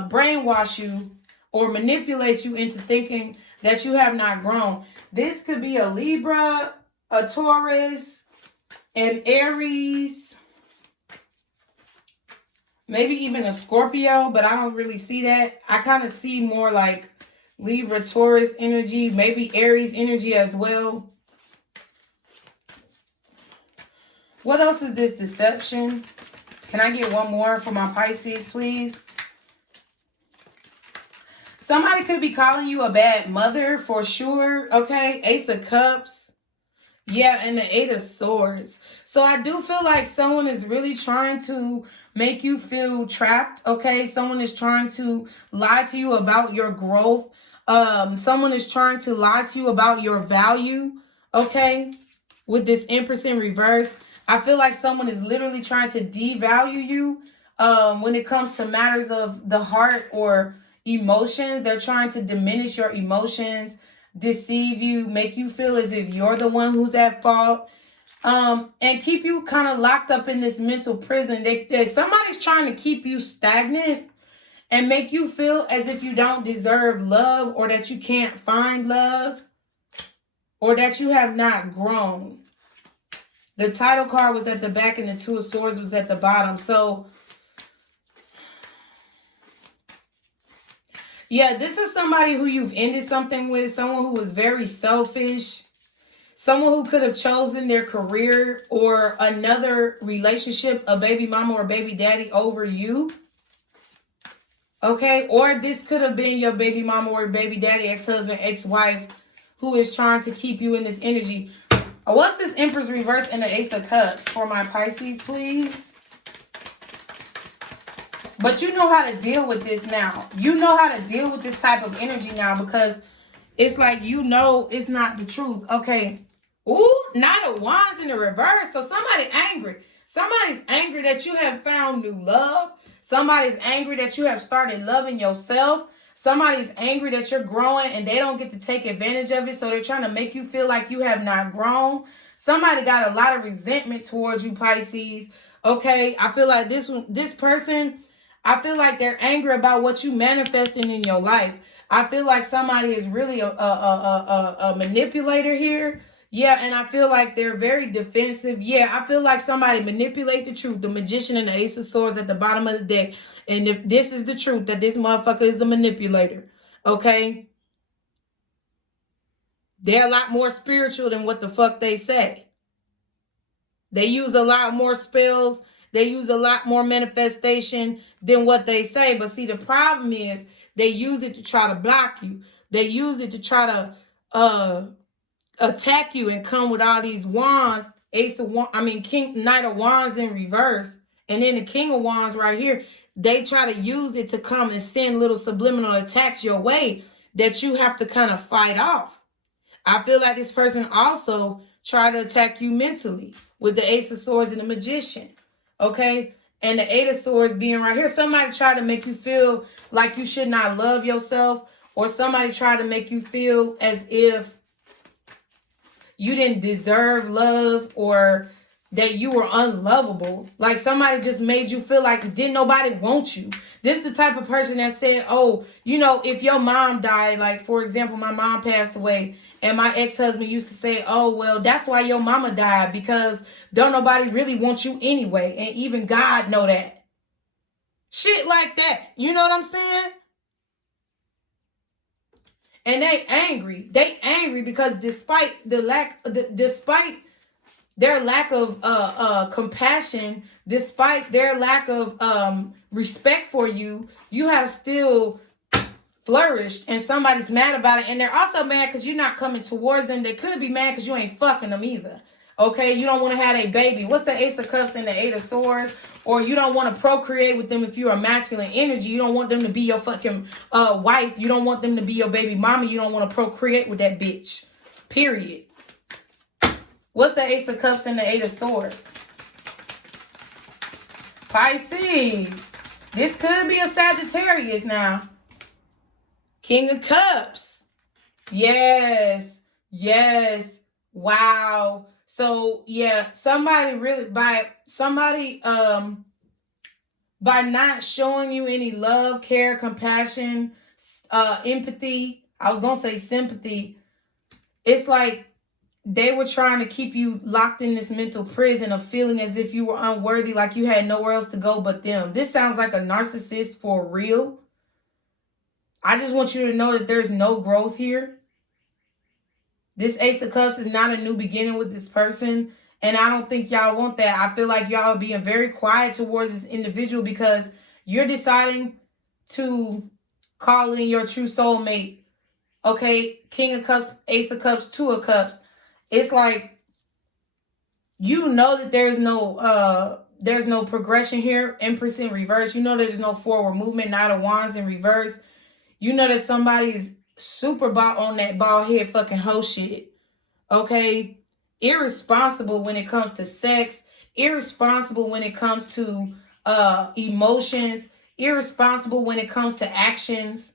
brainwash you or manipulate you into thinking that you have not grown. This could be a Libra, a Taurus, an Aries, maybe even a Scorpio, but I don't really see that. I kind of see more like Libra, Taurus energy, maybe Aries energy as well. What else is this deception? Can I get one more for my Pisces, please? Somebody could be calling you a bad mother for sure, okay? Ace of Cups. Yeah, and the Eight of Swords. So I do feel like someone is really trying to make you feel trapped, okay? Someone is trying to lie to you about your growth. Someone is trying to lie to you about your value, okay? With this Empress in reverse. I feel like someone is literally trying to devalue you when it comes to matters of the heart or emotions. They're trying to diminish your emotions, deceive you, make you feel as if you're the one who's at fault, and keep you kind of locked up in this mental prison. Somebody's trying to keep you stagnant and make you feel as if you don't deserve love, or that you can't find love, or that you have not grown. The title card was at the back and the Two of Swords was at the bottom. So, yeah, this is somebody who you've ended something with, someone who was very selfish, someone who could have chosen their career or another relationship, a baby mama or baby daddy over you. Okay, or this could have been your baby mama or baby daddy, ex-husband, ex-wife, who is trying to keep you in this energy. What's this Empress reverse and the Ace of Cups for my Pisces, please? But you know how to deal with this now. You know how to deal with this type of energy now, because it's like, you know, it's not the truth. Okay. Ooh, Knight of Wands in the reverse. So somebody angry. Somebody's angry that you have found new love. Somebody's angry that you have started loving yourself. Somebody's angry that you're growing and they don't get to take advantage of it. So they're trying to make you feel like you have not grown. Somebody got a lot of resentment towards you, Pisces. Okay, I feel like this person, I feel like they're angry about what you manifesting in your life. I feel like somebody is really a manipulator here. Yeah, and I feel like they're very defensive. Yeah, I feel like somebody manipulate the truth. The Magician and the Ace of Swords at the bottom of the deck. And if this is the truth, that this motherfucker is a manipulator, okay? They're a lot more spiritual than what the fuck they say. They use a lot more spells. They use a lot more manifestation than what they say. But see, the problem is they use it to try to block you. They use it to try to attack you and come with all these wands, Knight of Wands in reverse, and then the King of Wands right here. They try to use it to come and send little subliminal attacks your way that you have to kind of fight off. I feel like this person also tried to attack you mentally with the Ace of Swords and the Magician, okay? And the Eight of Swords being right here. Somebody tried to make you feel like you should not love yourself, or somebody tried to make you feel as if you didn't deserve love, or that you were unlovable. Like somebody just made you feel like didn't nobody want you. This is the type of person that said, oh, you know, if your mom died, like for example, my mom passed away, and my ex-husband used to say, oh, well, that's why your mama died, because don't nobody really want you anyway. And even God know that. Shit like that. You know what I'm saying? And they angry. They angry because despite their lack of compassion, despite their lack of respect for you, you have still flourished, and somebody's mad about it. And they're also mad because you're not coming towards them. They could be mad because you ain't fucking them either. Okay, you don't want to have a baby. What's the Ace of Cups and the Eight of Swords? Or you don't want to procreate with them if you're a masculine energy. You don't want them to be your fucking wife. You don't want them to be your baby mama. You don't want to procreate with that bitch. Period. What's the Ace of Cups and the Eight of Swords? Pisces. This could be a Sagittarius now. King of Cups. Yes. Yes. Wow. So yeah, somebody really by not showing you any love, care, compassion, empathy. I was gonna say sympathy. It's like they were trying to keep you locked in this mental prison of feeling as if you were unworthy, like you had nowhere else to go but them. This sounds like a narcissist for real. I just want you to know that there's no growth here. This Ace of Cups is not a new beginning with this person. And I don't think y'all want that. I feel like y'all are being very quiet towards this individual because you're deciding to call in your true soulmate. Okay, King of Cups, Ace of Cups, Two of Cups. It's like, you know that there's no progression here. Empress in reverse. You know there's no forward movement. Knight of Wands in reverse. You know that somebody is super bought on that bald head fucking hoe shit. Okay? Irresponsible when it comes to sex. Irresponsible when it comes to emotions. Irresponsible when it comes to actions.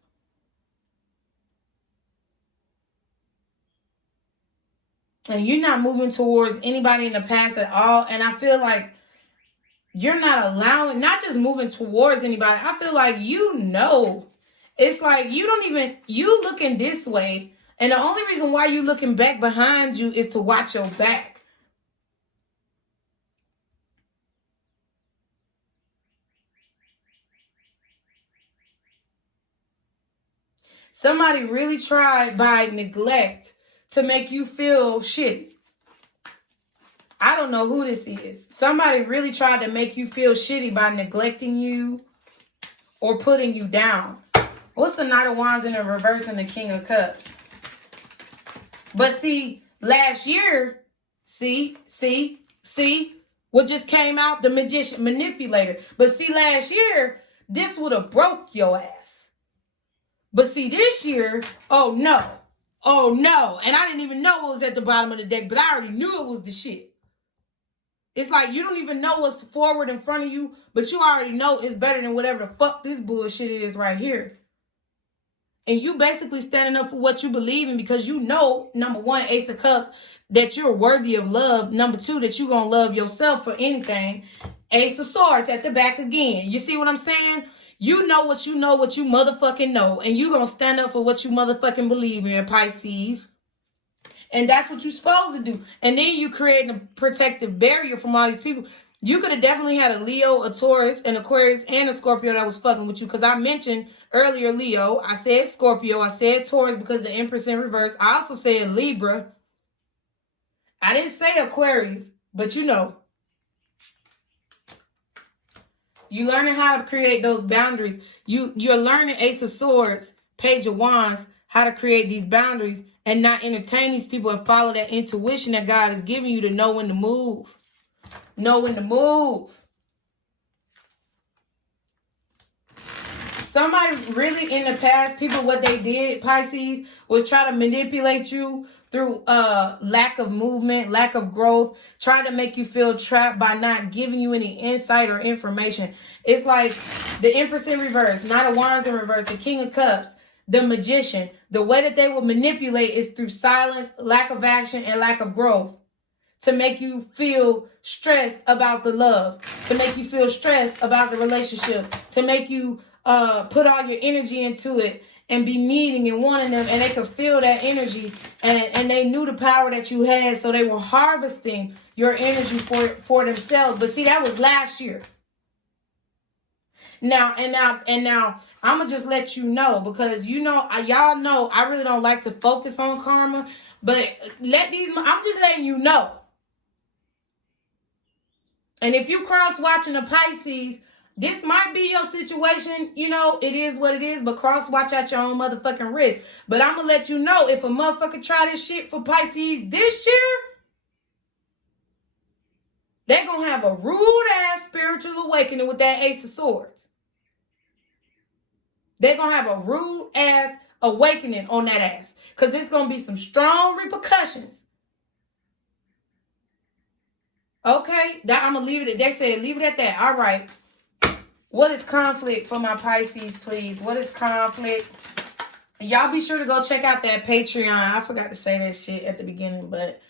And you're not moving towards anybody in the past at all. And I feel like you're not allowing, not just moving towards anybody. I feel like it's like you looking this way. And the only reason why you looking back behind you is to watch your back. Somebody really tried by neglect to make you feel shitty. I don't know who this is. Somebody really tried to make you feel shitty by neglecting you or putting you down. What's the Knight of Wands in the reverse and the King of Cups? But see, last year, see, what just came out? The Magician, manipulator. But see, last year, this would have broke your ass. But see, this year, oh no. And I didn't even know what was at the bottom of the deck, but I already knew it was the shit. It's like you don't even know what's forward in front of you, but you already know it's better than whatever the fuck this bullshit is right here. And you basically standing up for what you believe in because you know, number one, Ace of Cups, that you're worthy of love. Number two, that you're going to love yourself for anything. Ace of Swords at the back again. You see what I'm saying? You know what you motherfucking know. And you going to stand up for what you motherfucking believe in, Pisces. And that's what you're supposed to do. And then you create a protective barrier from all these people. You could have definitely had a Leo, a Taurus, an Aquarius, and a Scorpio that was fucking with you. Because I mentioned earlier Leo. I said Scorpio. I said Taurus because the Empress in reverse. I also said Libra. I didn't say Aquarius. But you know. You're learning how to create those boundaries. You're learning Ace of Swords, Page of Wands, how to create these boundaries and not entertain these people and follow that intuition that God is giving you to know when to move. Know when to move. Somebody really in the past, people, what they did, Pisces, was try to manipulate you through lack of movement, lack of growth, try to make you feel trapped by not giving you any insight or information. It's like the Empress in reverse, Knight of Wands in reverse, the King of Cups, the Magician. The way that they will manipulate is through silence, lack of action, and lack of growth. To make you feel stressed about the love. To make you feel stressed about the relationship. To make you put all your energy into it and be needing and wanting them. And they could feel that energy. And they knew the power that you had. So they were harvesting your energy for themselves. But see, that was last year. Now, I'm going to just let you know. Because, you know, y'all know I really don't like to focus on karma. But I'm just letting you know. And if you cross-watching a Pisces, this might be your situation. You know, it is what it is. But cross-watch at your own motherfucking risk. But I'm going to let you know, if a motherfucker try this shit for Pisces this year, they're going to have a rude-ass spiritual awakening with that Ace of Swords. They're going to have a rude-ass awakening on that ass. Because there's going to be some strong repercussions. Okay, I'm going to leave it. They said leave it at that. All right. What is conflict for my Pisces, please? What is conflict? Y'all be sure to go check out that Patreon. I forgot to say that shit at the beginning, but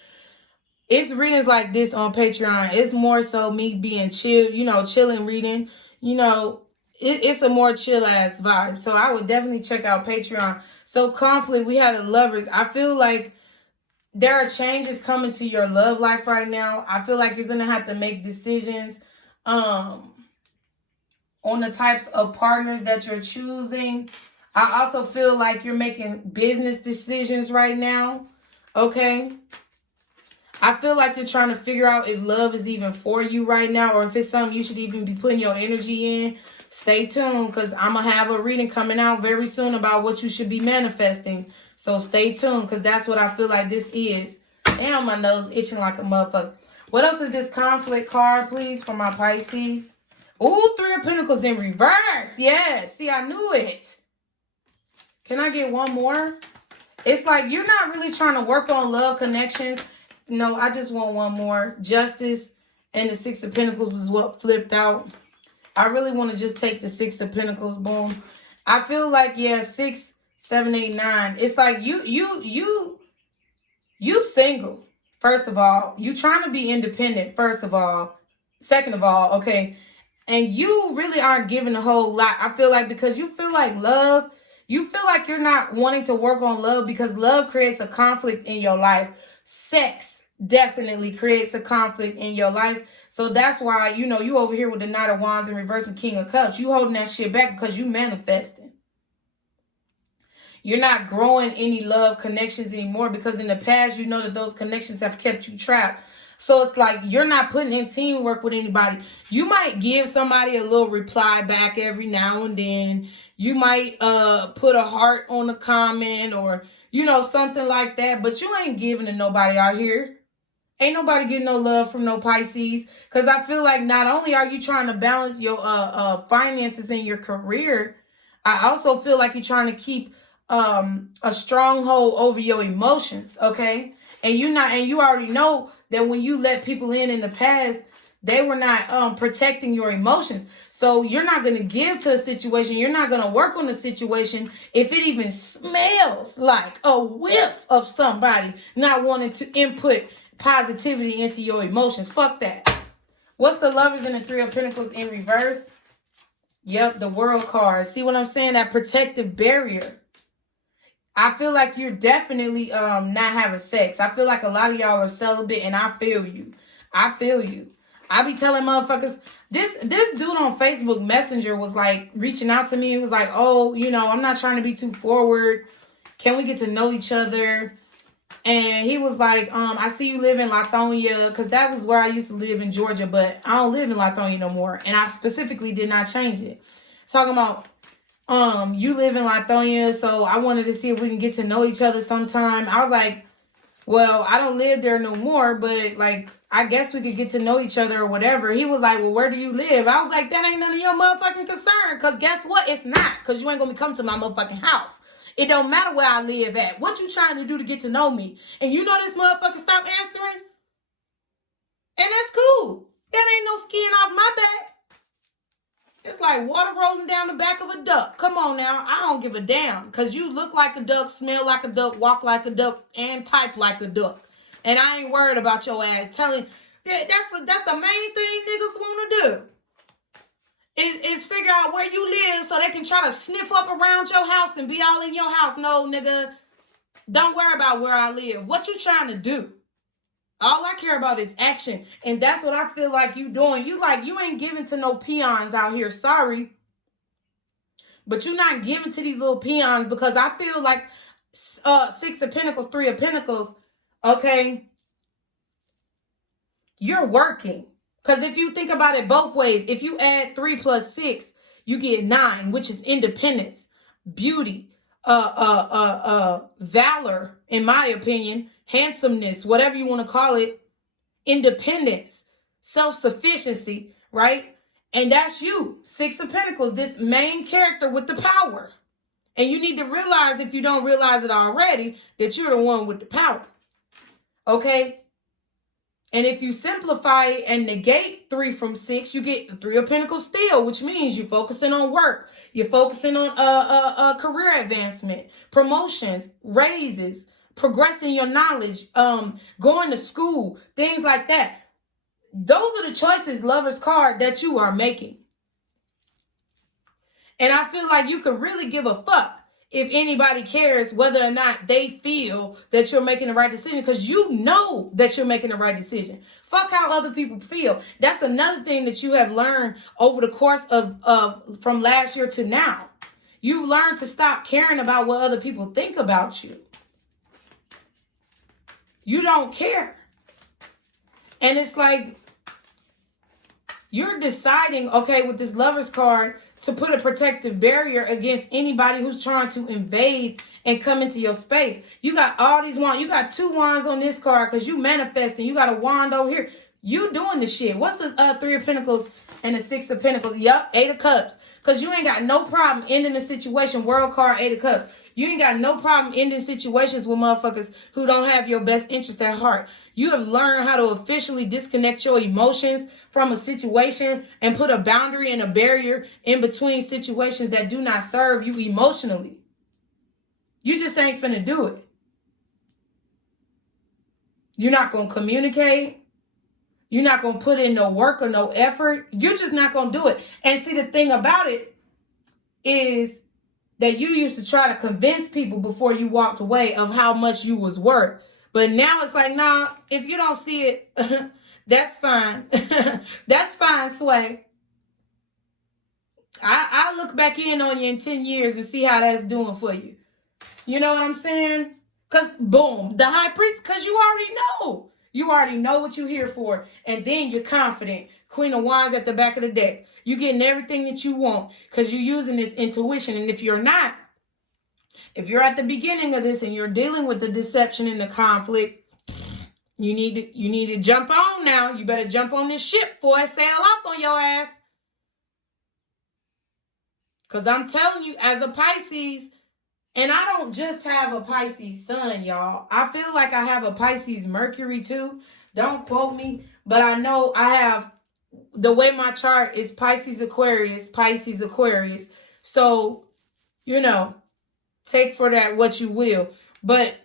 it's readings like this on Patreon. It's more so me being chill, you know, chilling reading. You know, it's a more chill-ass vibe. So I would definitely check out Patreon. So conflict, we had a Lovers. I feel like there are changes coming to your love life right now. I feel like you're going to have to make decisions on the types of partners that you're choosing. I also feel like you're making business decisions right now. Okay. I feel like you're trying to figure out if love is even for you right now, or if it's something you should even be putting your energy in. Stay tuned, because I'm going to have a reading coming out very soon about what you should be manifesting. So stay tuned, because that's what I feel like this is. Damn, my nose itching like a motherfucker. What else is this conflict card, please, for my Pisces? Ooh, Three of Pentacles in reverse. Yes. See, I knew it. Can I get one more? It's like you're not really trying to work on love connections. No, I just want one more. Justice and the Six of Pentacles is what flipped out. I really want to just take the Six of Pentacles. Boom. I feel like, yeah, 6, 7, 8, 9. It's like you single. First of all, you trying to be independent. First of all, second of all, okay. And you really aren't giving a whole lot. I feel like because you feel like love, you feel like you're not wanting to work on love because love creates a conflict in your life. Sex definitely creates a conflict in your life. So that's why, you know, you over here with the Knight of Wands and reverse and King of Cups. You holding that shit back because you manifesting. You're not growing any love connections anymore because in the past, you know that those connections have kept you trapped. So it's like you're not putting in teamwork with anybody. You might give somebody a little reply back every now and then. You might put a heart on a comment or, you know, something like that. But you ain't giving to nobody out here. Ain't nobody getting no love from no Pisces. Because I feel like not only are you trying to balance your finances in your career, I also feel like you're trying to keep a stronghold over your emotions, okay? And you already know that when you let people in the past, they were not protecting your emotions. So you're not going to give to a situation. You're not going to work on a situation if it even smells like a whiff of somebody not wanting to input positivity into your emotions. Fuck that. What's the Lovers and the Three of Pentacles in reverse? Yep, the World card. See what I'm saying? That protective barrier. I feel like you're definitely not having sex. I feel like a lot of y'all are celibate, and I feel you. I feel you. I be telling motherfuckers, this dude on Facebook Messenger was like reaching out to me. He was like, oh, you know, I'm not trying to be too forward. Can we get to know each other? And he was like, I see you live in Lithonia, because that was where I used to live in Georgia, but I don't live in Lithonia no more. And I specifically did not change it. Talking about, you live in Lithonia, so I wanted to see if we can get to know each other sometime. I was like, well, I don't live there no more, but like, I guess we could get to know each other or whatever. He was like, well, where do you live? I was like, that ain't none of your motherfucking concern, because guess what? It's not, because you ain't going to be coming to my motherfucking house. It don't matter where I live at. What you trying to do to get to know me? And you know this motherfucker stopped answering? And that's cool. That ain't no skin off my back. It's like water rolling down the back of a duck. Come on now. I don't give a damn. Because you look like a duck, smell like a duck, walk like a duck, and type like a duck. And I ain't worried about your ass telling. That's the main thing niggas want to do. Is figure out where you live so they can try to sniff up around your house and be all in your house. No, nigga. Don't worry about where I live. What you trying to do? All I care about is action. And that's what I feel like you doing. You ain't giving to no peons out here. Sorry. But you're not giving to these little peons because I feel like Six of Pentacles, Three of Pentacles, okay? You're working. Because if you think about it both ways, if you add 3 plus 6, you get 9, which is independence, beauty, valor, in my opinion, handsomeness, whatever you want to call it, independence, self-sufficiency, right? And that's you, Six of Pentacles, this main character with the power. And you need to realize, if you don't realize it already, that you're the one with the power. Okay? And if you simplify it and negate 3 from 6, you get the Three of Pentacles still, which means you're focusing on work. You're focusing on career advancement, promotions, raises, progressing your knowledge, going to school, things like that. Those are the choices, Lover's card, that you are making. And I feel like you could really give a fuck if anybody cares whether or not they feel that you're making the right decision, because you know that you're making the right decision. Fuck how other people feel. That's another thing that you have learned over the course of from last year to now. You've learned to stop caring about what other people think about you. You don't care. And it's like you're deciding, okay, with this Lover's card, to put a protective barrier against anybody who's trying to invade and come into your space. You got all these wands. You got 2 wands on this card because you manifesting. You got a wand over here. You doing the shit. What's the 3 of Pentacles and the 6 of Pentacles? Yup, 8 of Cups. Because you ain't got no problem ending the situation. World card, 8 of Cups. You ain't got no problem ending situations with motherfuckers who don't have your best interest at heart. You have learned how to officially disconnect your emotions from a situation and put a boundary and a barrier in between situations that do not serve you emotionally. You just ain't finna do it. You're not going to communicate. You're not going to put in no work or no effort. You're just not going to do it. And see, the thing about it is that you used to try to convince people before you walked away of how much you was worth. But now it's like, nah, if you don't see it, that's fine. That's fine, Sway. I'll look back in on you in 10 years and see how that's doing for you. You know what I'm saying? Because, boom, the high priest, because you already know. You already know what you're here for. And then you're confident. Queen of Wands at the back of the deck. You're getting everything that you want because you're using this intuition. And if you're not, if you're at the beginning of this and you're dealing with the deception and the conflict, you need to jump on now. You better jump on this ship before I sail off on your ass. Because I'm telling you, as a Pisces, and I don't just have a Pisces sun, y'all. I feel like I have a Pisces Mercury too. Don't quote me. But I know I have, the way my chart is Pisces Aquarius, Pisces Aquarius. So, you know, take for that what you will. But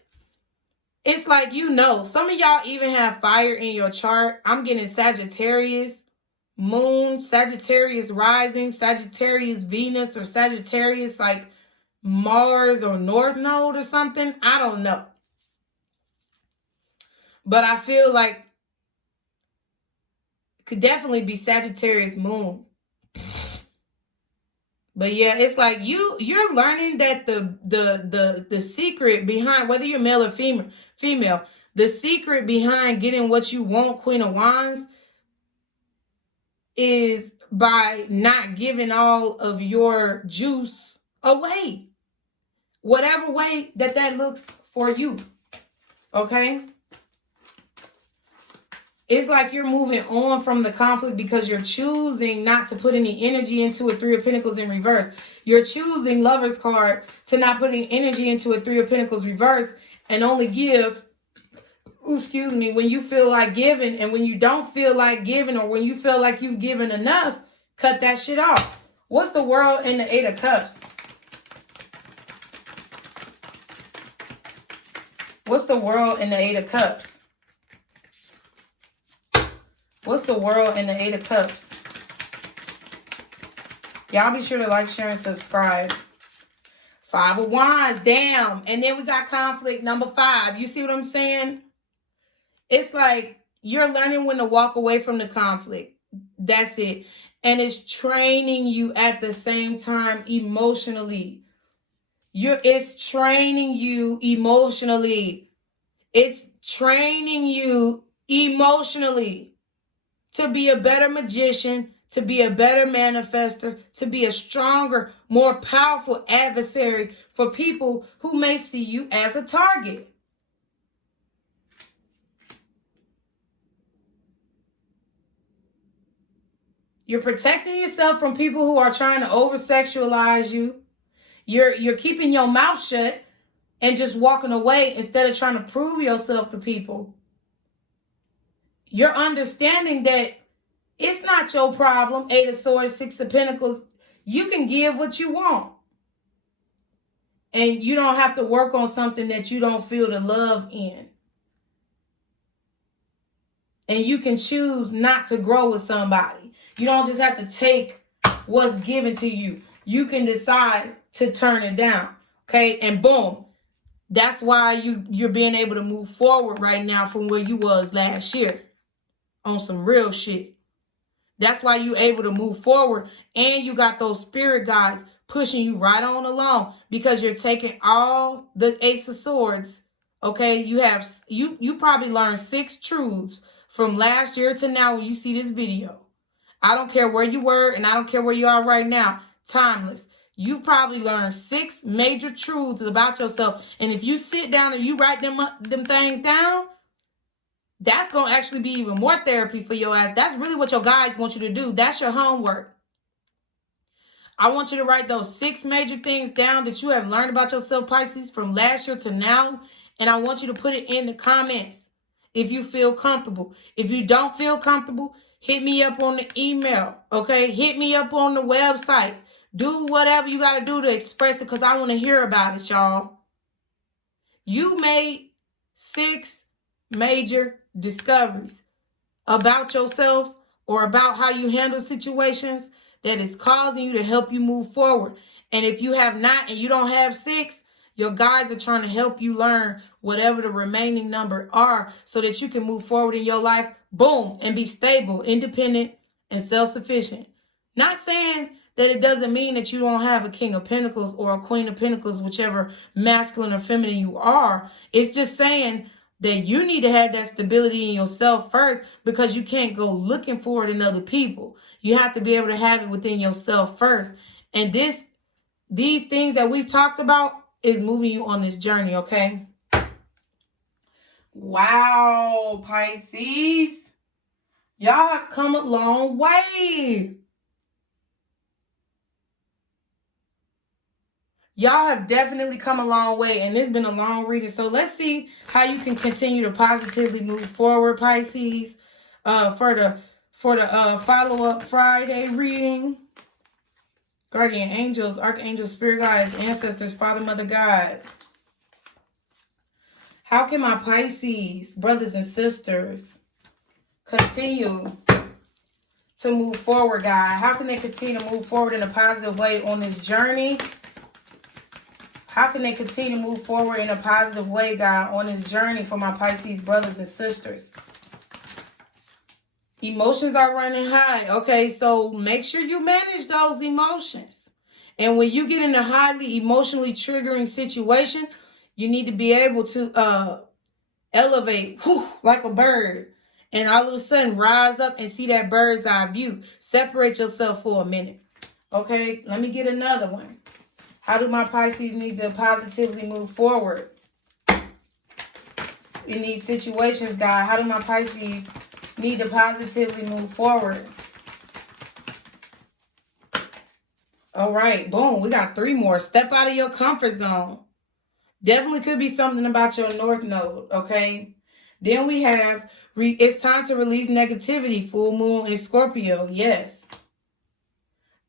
it's like, you know, some of y'all even have fire in your chart. I'm getting Sagittarius moon, Sagittarius rising, Sagittarius Venus, or Sagittarius like Mars or North Node or something. I don't know. But I feel like it could definitely be Sagittarius moon. But yeah, it's like you're learning that the secret behind, whether you're male or female, the secret behind getting what you want, Queen of Wands, is by not giving all of your juice away. Whatever way that looks for you. Okay? It's like you're moving on from the conflict because you're choosing not to put any energy into a 3 of Pentacles in reverse. You're choosing Lover's card to not put any energy into a 3 of Pentacles reverse and only give, excuse me, when you feel like giving. And when you don't feel like giving, or when you feel like you've given enough, cut that shit off. What's the world in the 8 of Cups? What's the world in the 8 of Cups? What's the world in the 8 of Cups? Y'all be sure to like, share, and subscribe. 5 of Wands, damn. And then we got conflict number 5. You see what I'm saying? It's like you're learning when to walk away from the conflict. That's it. And it's training you at the same time emotionally. It's training you emotionally. It's training you emotionally to be a better magician, to be a better manifester, to be a stronger, more powerful adversary for people who may see you as a target. You're protecting yourself from people who are trying to over-sexualize you. You're keeping your mouth shut and just walking away instead of trying to prove yourself to people. You're understanding that it's not your problem. 8 of Swords, 6 of Pentacles. You can give what you want. And you don't have to work on something that you don't feel the love in. And you can choose not to grow with somebody. You don't just have to take what's given to you. You can decide to turn it down. Okay, and boom. That's why you're being able to move forward right now from where you was last year on some real shit. That's why you're able to move forward, and you got those spirit guides pushing you right on along because you're taking all the Ace of Swords. Okay, you probably learned 6 truths from last year to now when you see this video. I don't care where you were, and I don't care where you are right now. Timeless. You've probably learned 6 major truths about yourself. And if you sit down and you write them things down, that's going to actually be even more therapy for your ass. That's really what your guides want you to do. That's your homework. I want you to write those 6 major things down that you have learned about yourself, Pisces, from last year to now. And I want you to put it in the comments if you feel comfortable. If you don't feel comfortable, hit me up on the email, okay? Hit me up on the website. Do whatever you got to do to express it because I want to hear about it, y'all. You made 6 major discoveries about yourself or about how you handle situations that is causing you to help you move forward. And if you have not and you don't have 6, your guides are trying to help you learn whatever the remaining number are so that you can move forward in your life, boom, and be stable, independent, and self-sufficient. Not saying that it doesn't mean that you don't have a King of Pentacles or a Queen of Pentacles, whichever masculine or feminine you are. It's just saying that you need to have that stability in yourself first because you can't go looking for it in other people. You have to be able to have it within yourself first. And these things that we've talked about is moving you on this journey, okay? Wow, Pisces. Y'all have come a long way. Y'all have definitely come a long way, and it's been a long reading. So let's see how you can continue to positively move forward, Pisces, for the follow-up Friday reading. Guardian angels, archangels, spirit guides, ancestors, Father, Mother, God. How can my Pisces brothers and sisters continue to move forward, God? How can they continue to move forward in a positive way on this journey? How can they continue to move forward in a positive way, God, on this journey for my Pisces brothers and sisters? Emotions are running high. Okay, so make sure you manage those emotions. And when you get in a highly emotionally triggering situation, you need to be able to elevate like a bird. And all of a sudden rise up and see that bird's eye view. Separate yourself for a minute. Okay, let me get another one. How do my Pisces need to positively move forward in these situations, God? How do my Pisces need to positively move forward? All right, boom. We got 3 more. Step out of your comfort zone. Definitely could be something about your North Node, okay? Then we have, it's time to release negativity. Full moon in Scorpio, yes.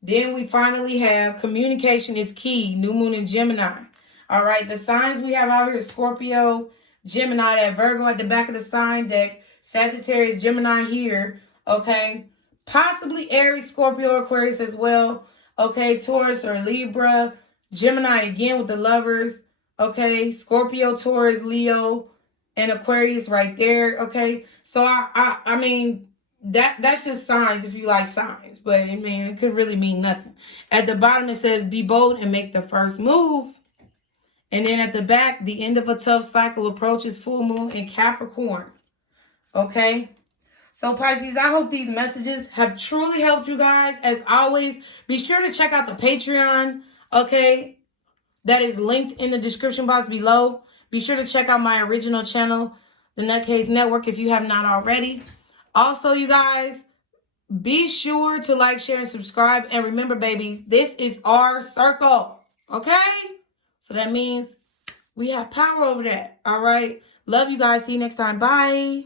Then we finally have communication is key. New moon in Gemini. All right, the signs we have out here is Scorpio, Gemini, that Virgo at the back of the sign deck, Sagittarius, Gemini here, okay? Possibly Aries, Scorpio, Aquarius as well, okay? Taurus or Libra, Gemini again with the lovers, okay? Scorpio, Taurus, Leo, and Aquarius right there, okay? So I mean, that's just signs if you like signs, but I mean, it could really mean nothing. At the bottom, it says, be bold and make the first move. And then at the back, the end of a tough cycle approaches, full moon in Capricorn. Okay? So Pisces, I hope these messages have truly helped you guys. As always, be sure to check out the Patreon, okay? That is linked in the description box below. Be sure to check out my original channel, the TheNutCase Network, if you have not already. Also, you guys, be sure to like, share, and subscribe. And remember, babies, this is our circle, okay? So that means we have power over that, all right? Love you guys. See you next time. Bye.